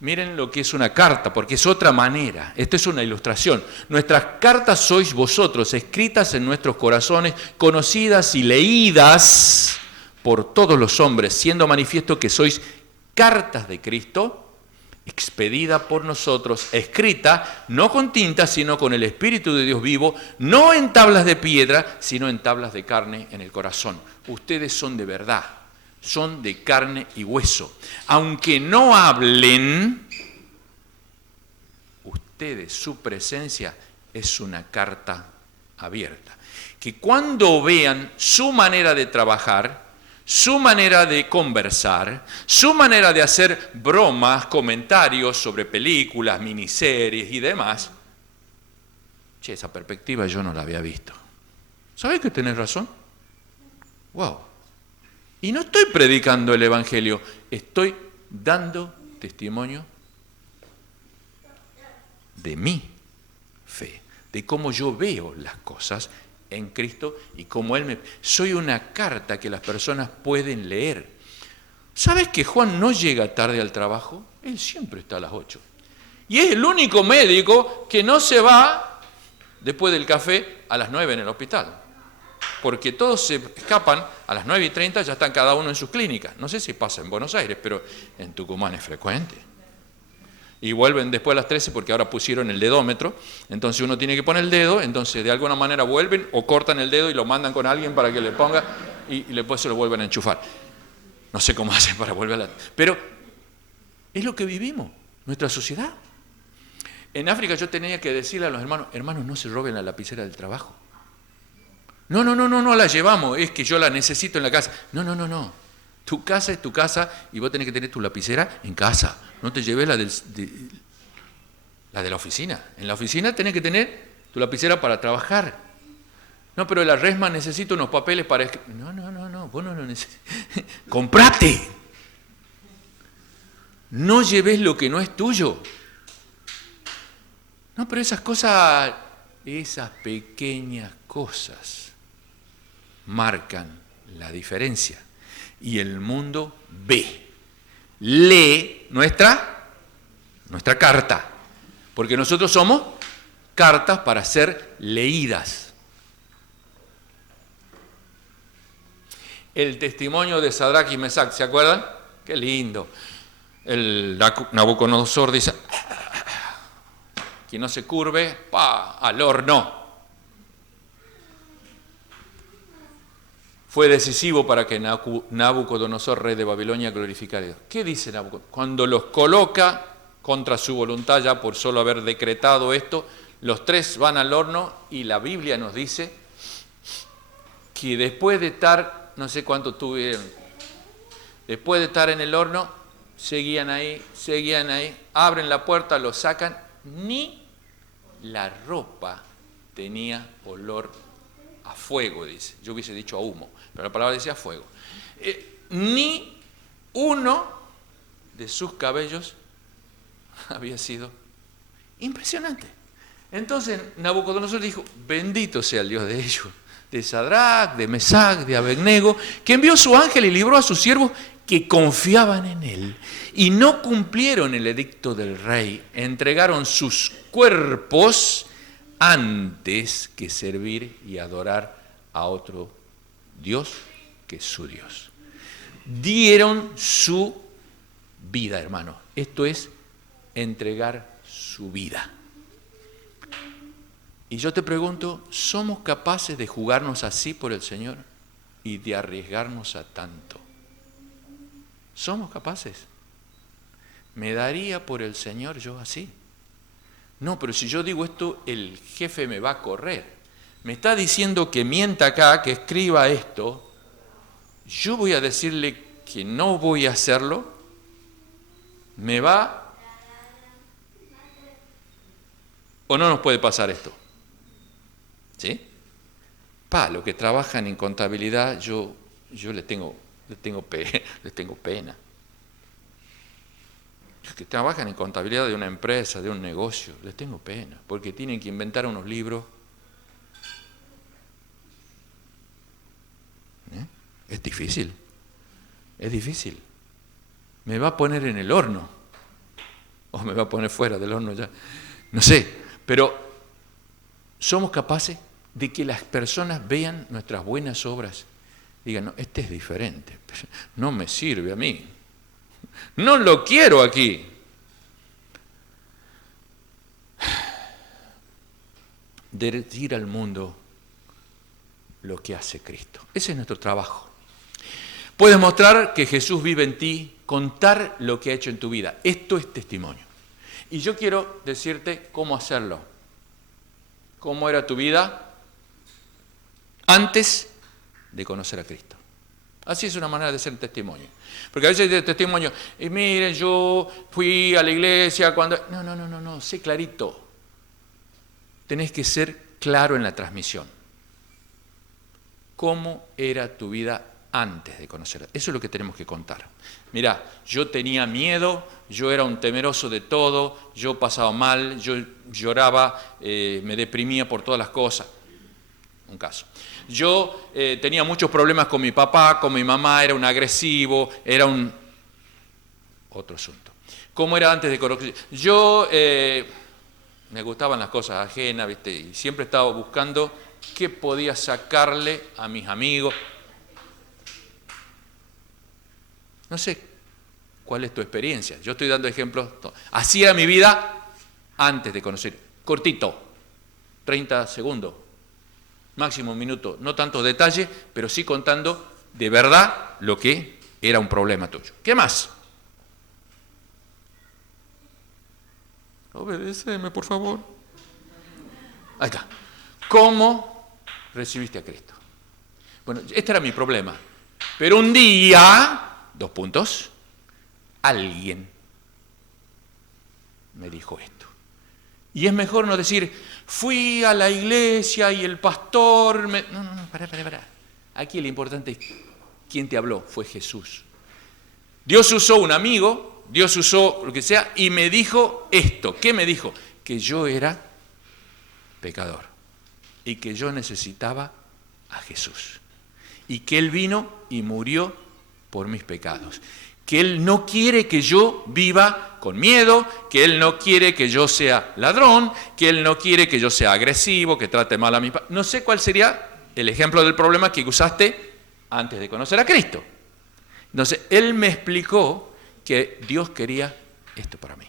Miren lo que es una carta, porque es otra manera. Esto es una ilustración. Nuestras cartas sois vosotros, escritas en nuestros corazones, conocidas y leídas por todos los hombres, siendo manifiesto que sois cartas de Cristo, expedida por nosotros, escrita, no con tinta, sino con el Espíritu de Dios vivo, no en tablas de piedra, sino en tablas de carne en el corazón. Ustedes son de verdad, son de carne y hueso. Aunque no hablen, ustedes, su presencia es una carta abierta. Que cuando vean su manera de trabajar, su manera de conversar, su manera de hacer bromas, comentarios sobre películas, miniseries y demás, esa perspectiva yo no la había visto. ¿Sabes que tenés razón? ¡Wow! Y no estoy predicando el Evangelio, estoy dando testimonio de mi fe, de cómo yo veo las cosas en Cristo y como Él me... Soy una carta que las personas pueden leer. ¿Sabes que Juan no llega tarde al trabajo? Él siempre está a las 8. Y es el único médico que no se va después del café a las 9 en el hospital. Porque todos se escapan a las 9:30, ya están cada uno en sus clínicas. No sé si pasa en Buenos Aires, pero en Tucumán es frecuente. Y vuelven después a las 13 porque ahora pusieron el dedómetro, entonces uno tiene que poner el dedo, entonces de alguna manera vuelven o cortan el dedo y lo mandan con alguien para que le ponga y después se lo vuelven a enchufar. No sé cómo hacen para volver a la... Pero es lo que vivimos, nuestra sociedad. En África yo tenía que decirle a los hermanos, no se roben la lapicera del trabajo. No la llevamos, es que yo la necesito en la casa. No. Tu casa es tu casa y vos tenés que tener tu lapicera en casa. No te lleves la de la oficina. En la oficina tenés que tener tu lapicera para trabajar. No, pero la resma necesita unos papeles para escribir. No, vos no lo necesitas. ¡Comprate! No lleves lo que no es tuyo. No, pero esas cosas, esas pequeñas cosas marcan la diferencia. Y el mundo ve, lee nuestra carta, porque nosotros somos cartas para ser leídas. El testimonio de Sadrach y Mesach, ¿se acuerdan? Qué lindo. El Nabucodonosor dice, quien no se curve, ¡pa!, al horno. Fue decisivo para que Nabucodonosor, rey de Babilonia, glorificara a Dios. ¿Qué dice Nabucodonosor? Cuando los coloca contra su voluntad, ya por solo haber decretado esto, los tres van al horno y la Biblia nos dice que después de estar, no sé cuánto tuvieron, después de estar en el horno, seguían ahí, abren la puerta, lo sacan, ni la ropa tenía olor a fuego, dice. Yo hubiese dicho a humo, pero la palabra decía fuego. Ni uno de sus cabellos había sido impresionante. Entonces Nabucodonosor dijo, bendito sea el Dios de ellos, de Sadrach, de Mesac, de Abednego, que envió su ángel y libró a sus siervos que confiaban en él y no cumplieron el edicto del rey, entregaron sus cuerpos antes que servir y adorar a otro Dios que es su Dios. Dieron su vida, hermano. Esto es entregar su vida. Y yo te pregunto, ¿somos capaces de jugarnos así por el Señor y de arriesgarnos a tanto? ¿Somos capaces? ¿Me daría por el Señor yo así? No, pero si yo digo esto, el jefe me va a correr. Me está diciendo que mienta acá, que escriba esto. Yo voy a decirle que no voy a hacerlo. ¿Me va? ¿O no nos puede pasar esto? ¿Sí? Los que trabajan en contabilidad, yo les tengo pena. Los que trabajan en contabilidad de una empresa, de un negocio, les tengo pena, porque tienen que inventar unos libros. Es difícil. ¿Me va a poner en el horno? ¿O me va a poner fuera del horno ya? No sé, pero somos capaces de que las personas vean nuestras buenas obras. Digan, no, este es diferente, no me sirve a mí. No lo quiero aquí. Decir al mundo lo que hace Cristo. Ese es nuestro trabajo. Puedes mostrar que Jesús vive en ti, contar lo que ha hecho en tu vida. Esto es testimonio. Y yo quiero decirte cómo hacerlo. ¿Cómo era tu vida antes de conocer a Cristo? Así es una manera de ser testimonio. Porque a veces de testimonio, y miren, yo fui a la iglesia cuando... No, sé clarito. Tenés que ser claro en la transmisión. ¿Cómo era tu vida antes de conocerla? Eso es lo que tenemos que contar. Mirá, yo tenía miedo, yo era un temeroso de todo, yo pasaba mal, yo lloraba, me deprimía por todas las cosas. Un caso. Yo tenía muchos problemas con mi papá, con mi mamá, era un agresivo, era un... Otro asunto. ¿Cómo era antes de conocer? Yo me gustaban las cosas ajenas, ¿viste? Y siempre estaba buscando qué podía sacarle a mis amigos. No sé cuál es tu experiencia. Yo estoy dando ejemplos. Así era mi vida antes de conocer. Cortito, 30 segundos. Máximo un minuto, no tanto detalle, pero sí contando de verdad lo que era un problema tuyo. ¿Qué más? Obedéceme, por favor. Ahí está. ¿Cómo recibiste a Cristo? Bueno, este era mi problema. Pero un día, alguien me dijo esto. Y es mejor no decir, fui a la iglesia y el pastor me... No, pará. Aquí lo importante es quién te habló, fue Jesús. Dios usó un amigo, Dios usó lo que sea, y me dijo esto. ¿Qué me dijo? Que yo era pecador y que yo necesitaba a Jesús. Y que Él vino y murió por mis pecados. Que Él no quiere que yo viva con miedo, que Él no quiere que yo sea ladrón, que Él no quiere que yo sea agresivo, que trate mal a mi padre. No sé cuál sería el ejemplo del problema que usaste antes de conocer a Cristo. Entonces, Él me explicó que Dios quería esto para mí.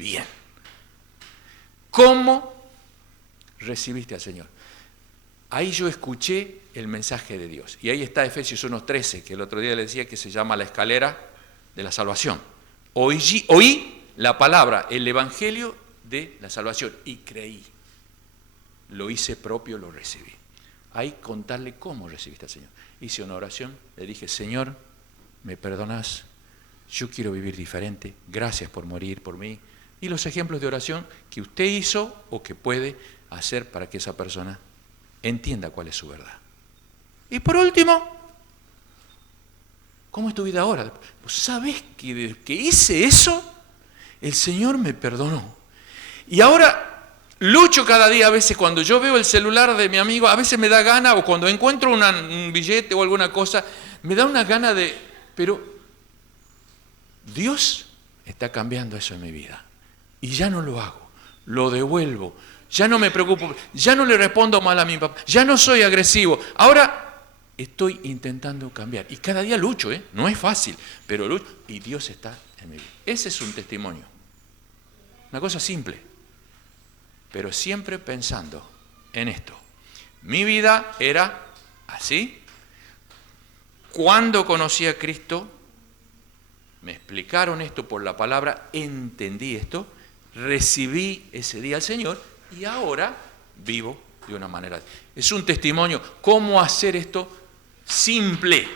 bien. ¿Cómo recibiste al Señor? Ahí yo escuché el mensaje de Dios. Y ahí está Efesios 1:13, que el otro día le decía que se llama la escalera de la salvación. Oí la palabra, el evangelio de la salvación y creí. Lo hice propio, lo recibí. Ahí contarle cómo recibiste al Señor. Hice una oración, le dije, Señor, ¿me perdonás? Yo quiero vivir diferente, gracias por morir por mí. Y los ejemplos de oración que usted hizo o que puede hacer para que esa persona entienda cuál es su verdad. Y por último, ¿cómo es tu vida ahora? Pues ¿sabes que desde que hice eso, el Señor me perdonó? Y ahora lucho cada día, a veces cuando yo veo el celular de mi amigo, a veces me da gana, o cuando encuentro un billete o alguna cosa, me da una gana de... Pero Dios está cambiando eso en mi vida. Y ya no lo hago, lo devuelvo. Ya no me preocupo, ya no le respondo mal a mi papá, ya no soy agresivo. Ahora estoy intentando cambiar. Y cada día lucho, no es fácil, pero lucho. Y Dios está en mi vida. Ese es un testimonio. Una cosa simple, pero siempre pensando en esto. Mi vida era así. Cuando conocí a Cristo, me explicaron esto por la palabra, entendí esto, recibí ese día al Señor y ahora vivo de una manera. Es un testimonio. ¿Cómo hacer esto simple?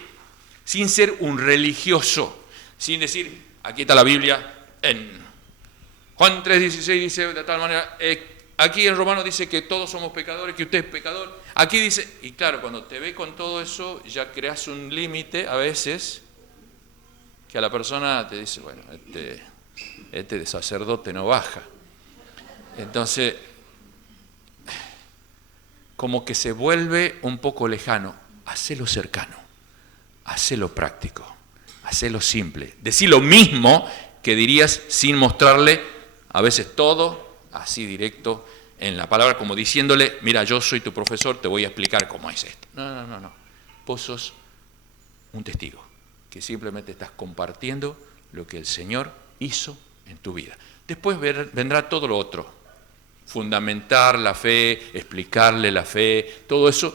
Sin ser un religioso. Sin decir, aquí está la Biblia, en Juan 3:16 dice de tal manera, aquí en Romanos dice que todos somos pecadores, que usted es pecador. Aquí dice, y claro, cuando te ve con todo eso, ya creas un límite a veces, que a la persona te dice, bueno, este de sacerdote no baja. Entonces, como que se vuelve un poco lejano. Hacelo cercano, hacelo práctico, hacelo simple. Decí lo mismo que dirías sin mostrarle a veces todo así directo en la palabra, como diciéndole, mira, yo soy tu profesor, te voy a explicar cómo es esto. No. Vos sos un testigo, que simplemente estás compartiendo lo que el Señor hizo en tu vida. Después vendrá todo lo otro. Fundamentar la fe, explicarle la fe, todo eso,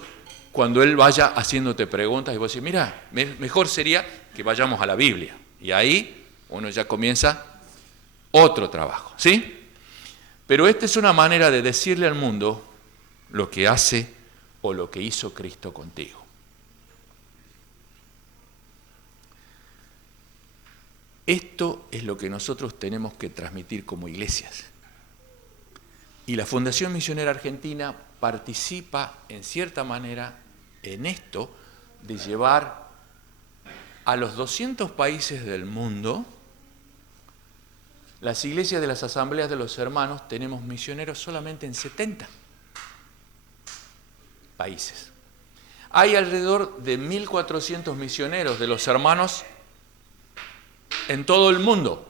cuando Él vaya haciéndote preguntas y vos decís, mira, mejor sería que vayamos a la Biblia. Y ahí uno ya comienza otro trabajo, ¿sí? Pero esta es una manera de decirle al mundo lo que hace o lo que hizo Cristo contigo. Esto es lo que nosotros tenemos que transmitir como iglesias. Y la Fundación Misionera Argentina participa en cierta manera en esto de llevar a los 200 países del mundo. Las iglesias de las asambleas de los hermanos tenemos misioneros solamente en 70 países. Hay alrededor de 1.400 misioneros de los hermanos en todo el mundo.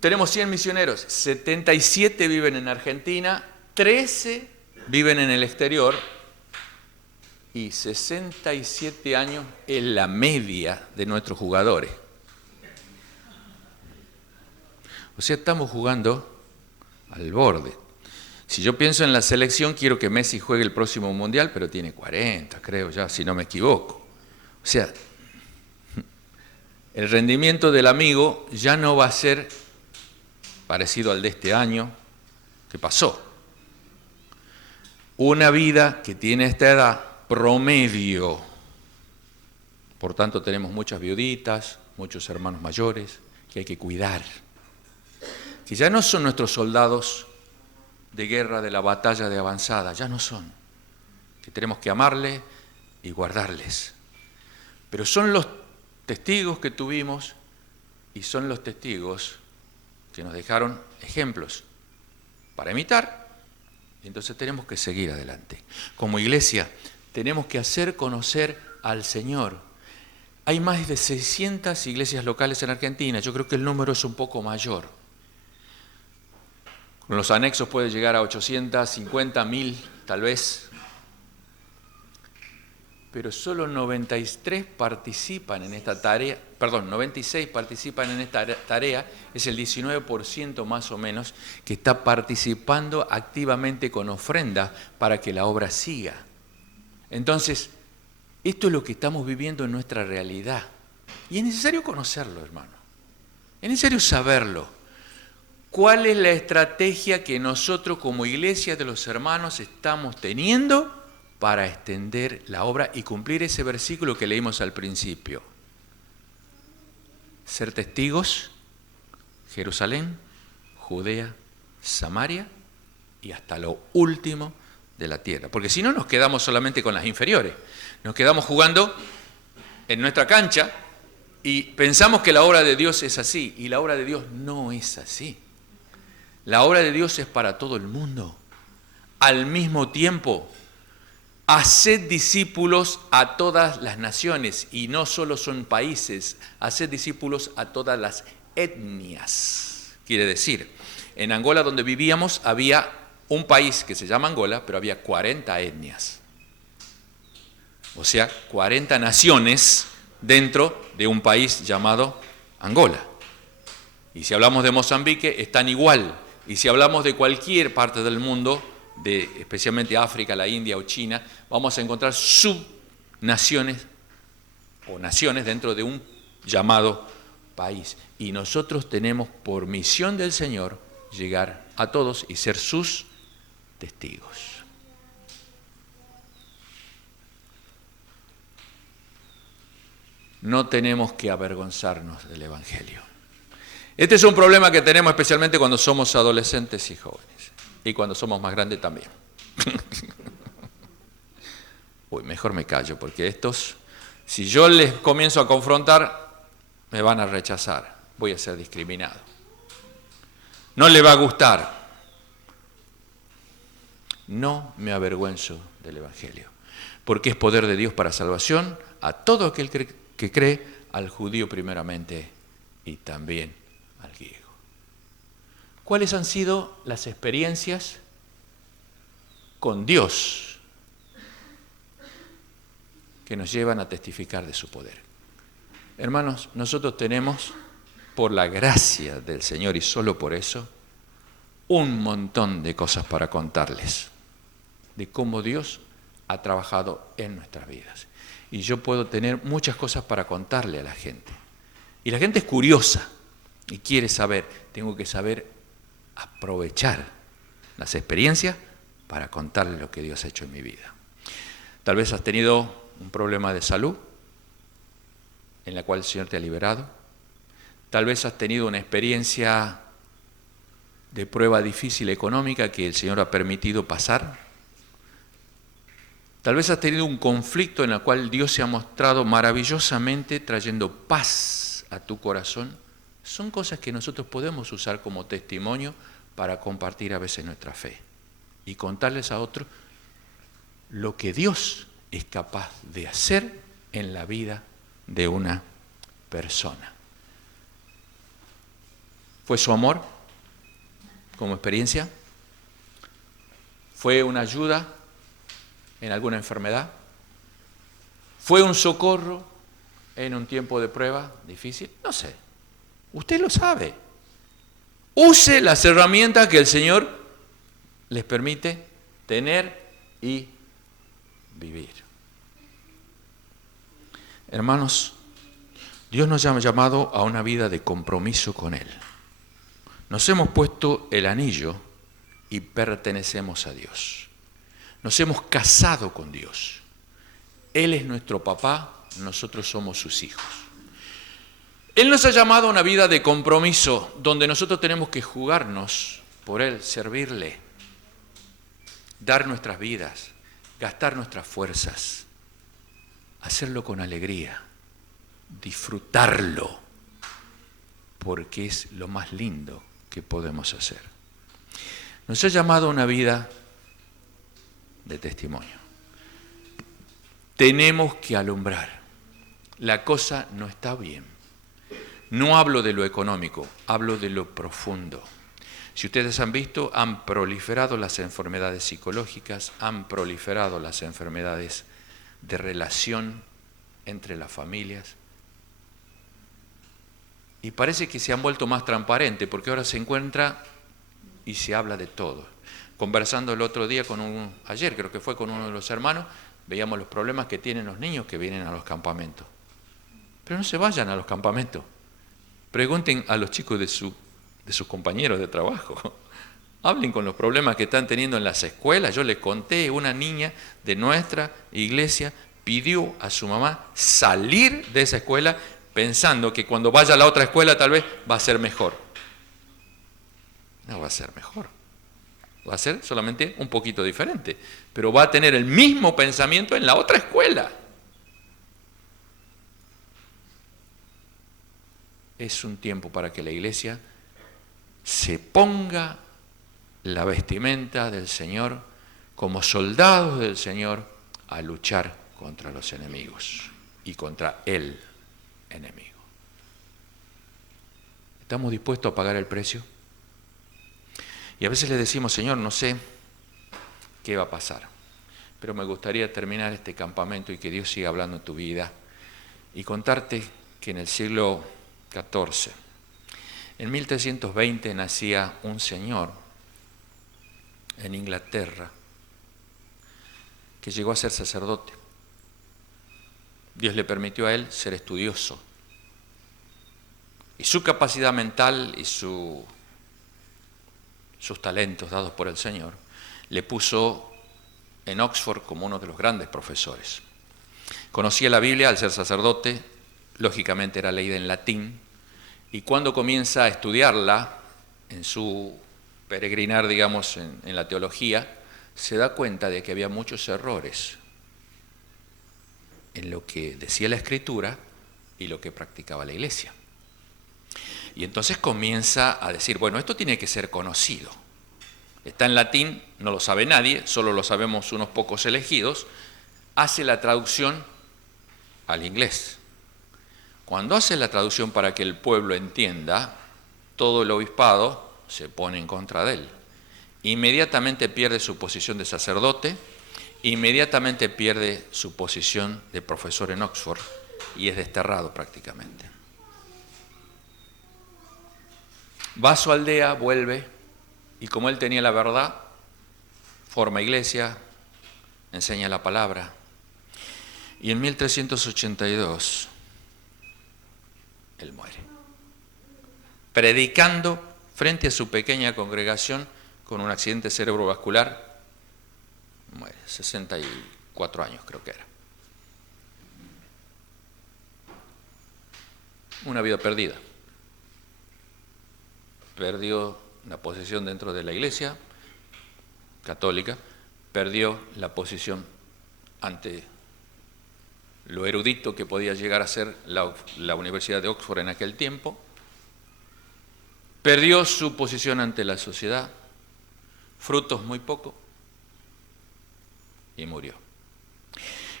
Tenemos 100 misioneros, 77 viven en Argentina, 13 viven en el exterior y 67 años es la media de nuestros jugadores. O sea, estamos jugando al borde. Si yo pienso en la selección, quiero que Messi juegue el próximo Mundial, pero tiene 40, creo ya, si no me equivoco. O sea, el rendimiento del amigo ya no va a ser parecido al de este año que pasó. Una vida que tiene esta edad promedio. Por tanto, tenemos muchas viuditas, muchos hermanos mayores que hay que cuidar. Que ya no son nuestros soldados de guerra, de la batalla de avanzada, ya no son. Que tenemos que amarles y guardarles. Pero son los testigos que tuvimos y son los testigos que nos dejaron ejemplos para imitar. Y entonces tenemos que seguir adelante. Como iglesia tenemos que hacer conocer al Señor. Hay más de 600 iglesias locales en Argentina, yo creo que el número es un poco mayor. Con los anexos puede llegar a 850, 1000, tal vez. pero solo 93 participan en esta tarea, 96 participan en esta tarea, es el 19% más o menos que está participando activamente con ofrenda para que la obra siga. Entonces, esto es lo que estamos viviendo en nuestra realidad. Y es necesario conocerlo, hermano. Es necesario saberlo. ¿Cuál es la estrategia que nosotros como iglesia de los hermanos estamos teniendo para extender la obra y cumplir ese versículo que leímos al principio? Ser testigos, Jerusalén, Judea, Samaria y hasta lo último de la tierra. Porque si no nos quedamos solamente con las inferiores, nos quedamos jugando en nuestra cancha y pensamos que la obra de Dios es así, y la obra de Dios no es así. La obra de Dios es para todo el mundo. Al mismo tiempo, haced discípulos a todas las naciones, y no solo son países, haced discípulos a todas las etnias. Quiere decir, en Angola donde vivíamos había un país que se llama Angola, pero había 40 etnias. O sea, 40 naciones dentro de un país llamado Angola. Y si hablamos de Mozambique, están igual. Y si hablamos de cualquier parte del mundo, especialmente África, la India o China, vamos a encontrar subnaciones o naciones dentro de un llamado país. Y nosotros tenemos por misión del Señor llegar a todos y ser sus testigos. No tenemos que avergonzarnos del Evangelio. Este es un problema que tenemos especialmente cuando somos adolescentes y jóvenes. Y cuando somos más grandes también. Uy, mejor me callo, porque estos, si yo les comienzo a confrontar, me van a rechazar. Voy a ser discriminado. No le va a gustar. No me avergüenzo del Evangelio, porque es poder de Dios para salvación a todo aquel que cree, al judío primeramente y también al griego. ¿Cuáles han sido las experiencias con Dios que nos llevan a testificar de su poder? Hermanos, nosotros tenemos, por la gracia del Señor y solo por eso, un montón de cosas para contarles, de cómo Dios ha trabajado en nuestras vidas. Y yo puedo tener muchas cosas para contarle a la gente. Y la gente es curiosa y quiere saber. Tengo que saber aprovechar las experiencias para contarle lo que Dios ha hecho en mi vida. Tal vez has tenido un problema de salud en la cual el Señor te ha liberado. Tal vez has tenido una experiencia de prueba difícil económica que el Señor ha permitido pasar. Tal vez has tenido un conflicto en el cual Dios se ha mostrado maravillosamente trayendo paz a tu corazón. Son cosas que nosotros podemos usar como testimonio para compartir a veces nuestra fe y contarles a otros lo que Dios es capaz de hacer en la vida de una persona. ¿Fue su amor como experiencia? ¿Fue una ayuda en alguna enfermedad? ¿Fue un socorro en un tiempo de prueba difícil? No sé. Usted lo sabe. Use las herramientas que el Señor les permite tener y vivir. Hermanos, Dios nos ha llamado a una vida de compromiso con Él. Nos hemos puesto el anillo y pertenecemos a Dios. Nos hemos casado con Dios. Él es nuestro papá, nosotros somos sus hijos. Él nos ha llamado a una vida de compromiso donde nosotros tenemos que jugarnos por Él, servirle, dar nuestras vidas, gastar nuestras fuerzas, hacerlo con alegría, disfrutarlo, porque es lo más lindo que podemos hacer. Nos ha llamado a una vida de testimonio. Tenemos que alumbrar. La cosa no está bien. No hablo de lo económico, hablo de lo profundo. Si ustedes han visto, han proliferado las enfermedades psicológicas, han proliferado las enfermedades de relación entre las familias. Y parece que se han vuelto más transparentes, porque ahora se encuentra y se habla de todo. Conversando el otro día ayer creo que fue con uno de los hermanos, veíamos los problemas que tienen los niños que vienen a los campamentos. Pero no se vayan a los campamentos. Pregunten a los chicos de sus compañeros de trabajo. Hablen con los problemas que están teniendo en las escuelas. Yo les conté, una niña de nuestra iglesia pidió a su mamá salir de esa escuela pensando que cuando vaya a la otra escuela tal vez va a ser mejor. No va a ser mejor. Va a ser solamente un poquito diferente. Pero va a tener el mismo pensamiento en la otra escuela. Es un tiempo para que la iglesia se ponga la vestimenta del Señor como soldados del Señor a luchar contra los enemigos y contra el enemigo. ¿Estamos dispuestos a pagar el precio? Y a veces le decimos, Señor, no sé qué va a pasar, pero me gustaría terminar este campamento y que Dios siga hablando en tu vida y contarte que en el siglo XIV, en 1320 nacía un señor en Inglaterra que llegó a ser sacerdote. Dios le permitió a él ser estudioso. Y su capacidad mental y sus talentos dados por el Señor le puso en Oxford como uno de los grandes profesores. Conocía la Biblia al ser sacerdote, lógicamente era leída en latín, y cuando comienza a estudiarla en su peregrinar, digamos, en la teología, se da cuenta de que había muchos errores en lo que decía la Escritura y lo que practicaba la Iglesia. Y entonces comienza a decir, bueno, esto tiene que ser conocido. Está en latín, no lo sabe nadie, solo lo sabemos unos pocos elegidos. Hace la traducción al inglés. Cuando hace la traducción para que el pueblo entienda, todo el obispado se pone en contra de él. Inmediatamente pierde su posición de sacerdote, inmediatamente pierde su posición de profesor en Oxford y es desterrado prácticamente. Va a su aldea, vuelve, y como él tenía la verdad, forma iglesia, enseña la palabra. Y en 1382, él muere, predicando frente a su pequeña congregación con un accidente cerebrovascular. Muere, 64 años creo que era. Una vida perdida. Perdió la posición dentro de la iglesia católica, perdió la posición ante lo erudito que podía llegar a ser la Universidad de Oxford en aquel tiempo, perdió su posición ante la sociedad, frutos muy poco, y murió.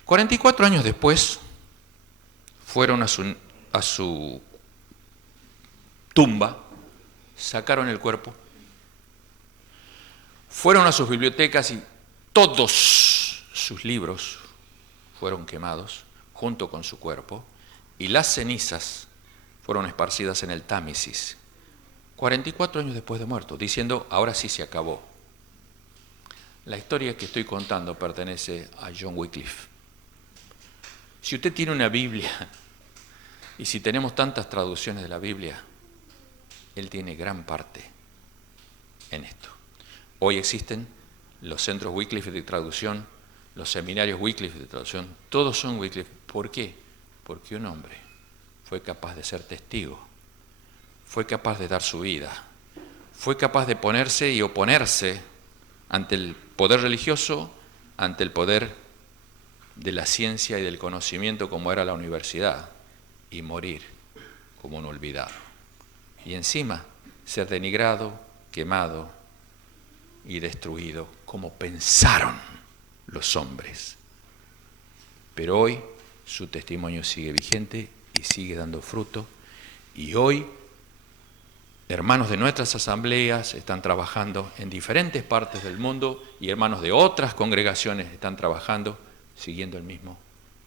44 años después, fueron a su tumba, sacaron el cuerpo, fueron a sus bibliotecas y todos sus libros fueron quemados junto con su cuerpo y las cenizas fueron esparcidas en el Támesis, 44 años después de muerto, diciendo, ahora sí se acabó. La historia que estoy contando pertenece a John Wycliffe. Si usted tiene una Biblia, y si tenemos tantas traducciones de la Biblia, él tiene gran parte en esto. Hoy existen los centros Wycliffe de traducción, los seminarios Wycliffe de traducción, todos son Wycliffe. ¿Por qué? Porque un hombre fue capaz de ser testigo, fue capaz de dar su vida, fue capaz de ponerse y oponerse ante el poder religioso, ante el poder de la ciencia y del conocimiento como era la universidad, y morir como un olvidado. Y encima ser denigrado, quemado y destruido como pensaron los hombres. Pero hoy su testimonio sigue vigente y sigue dando fruto, y hoy hermanos de nuestras asambleas están trabajando en diferentes partes del mundo y hermanos de otras congregaciones están trabajando siguiendo el mismo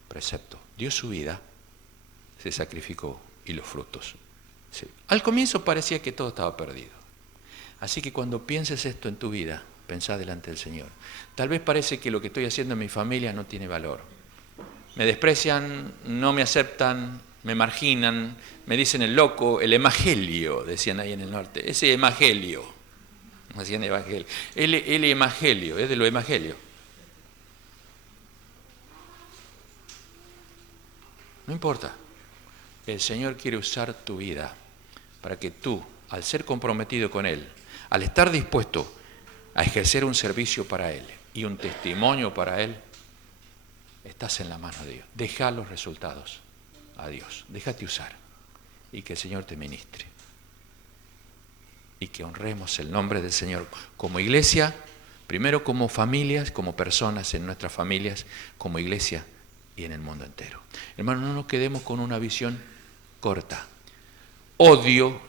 precepto. Dio su vida, se sacrificó y los frutos. Sí. Al comienzo parecía que todo estaba perdido. Así que cuando pienses esto en tu vida, pensá delante del Señor. Tal vez parece que lo que estoy haciendo en mi familia no tiene valor. Me desprecian, no me aceptan, me marginan, me dicen el loco, el evangelio, decían ahí en el norte. Ese evangelio, decían evangelio. El evangelio, es de lo evangelio. No importa. El Señor quiere usar tu vida para que tú, al ser comprometido con Él, al estar dispuesto a ejercer un servicio para Él y un testimonio para Él, estás en la mano de Dios. Deja los resultados a Dios. Déjate usar y que el Señor te ministre. Y que honremos el nombre del Señor como iglesia, primero como familias, como personas en nuestras familias, como iglesia y en el mundo entero. Hermanos, no nos quedemos con una visión corta. Odio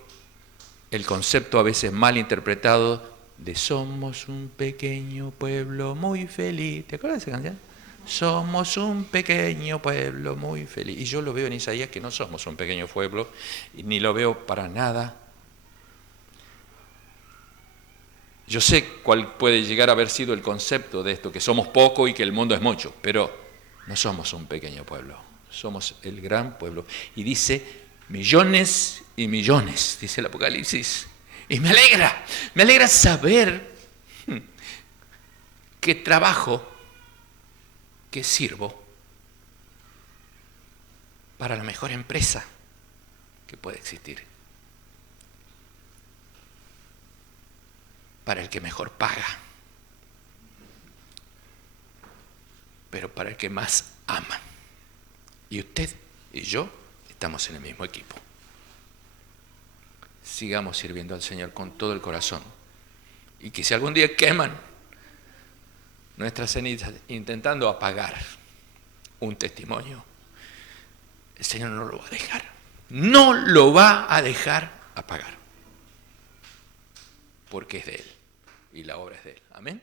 el concepto a veces mal interpretado de somos un pequeño pueblo muy feliz. ¿Te acuerdas de esa canción? Somos un pequeño pueblo muy feliz. Y yo lo veo en Isaías que no somos un pequeño pueblo, ni lo veo para nada. Yo sé cuál puede llegar a haber sido el concepto de esto, que somos poco y que el mundo es mucho, pero no somos un pequeño pueblo, somos el gran pueblo. Y dice millones y millones, dice el Apocalipsis. Y me alegra saber que trabajo, que sirvo para la mejor empresa que puede existir, para el que mejor paga, pero para el que más ama. Y usted y yo estamos en el mismo equipo. Sigamos sirviendo al Señor con todo el corazón. Y que si algún día queman nuestras cenizas intentando apagar un testimonio, el Señor no lo va a dejar. No lo va a dejar apagar. Porque es de Él y la obra es de Él. Amén.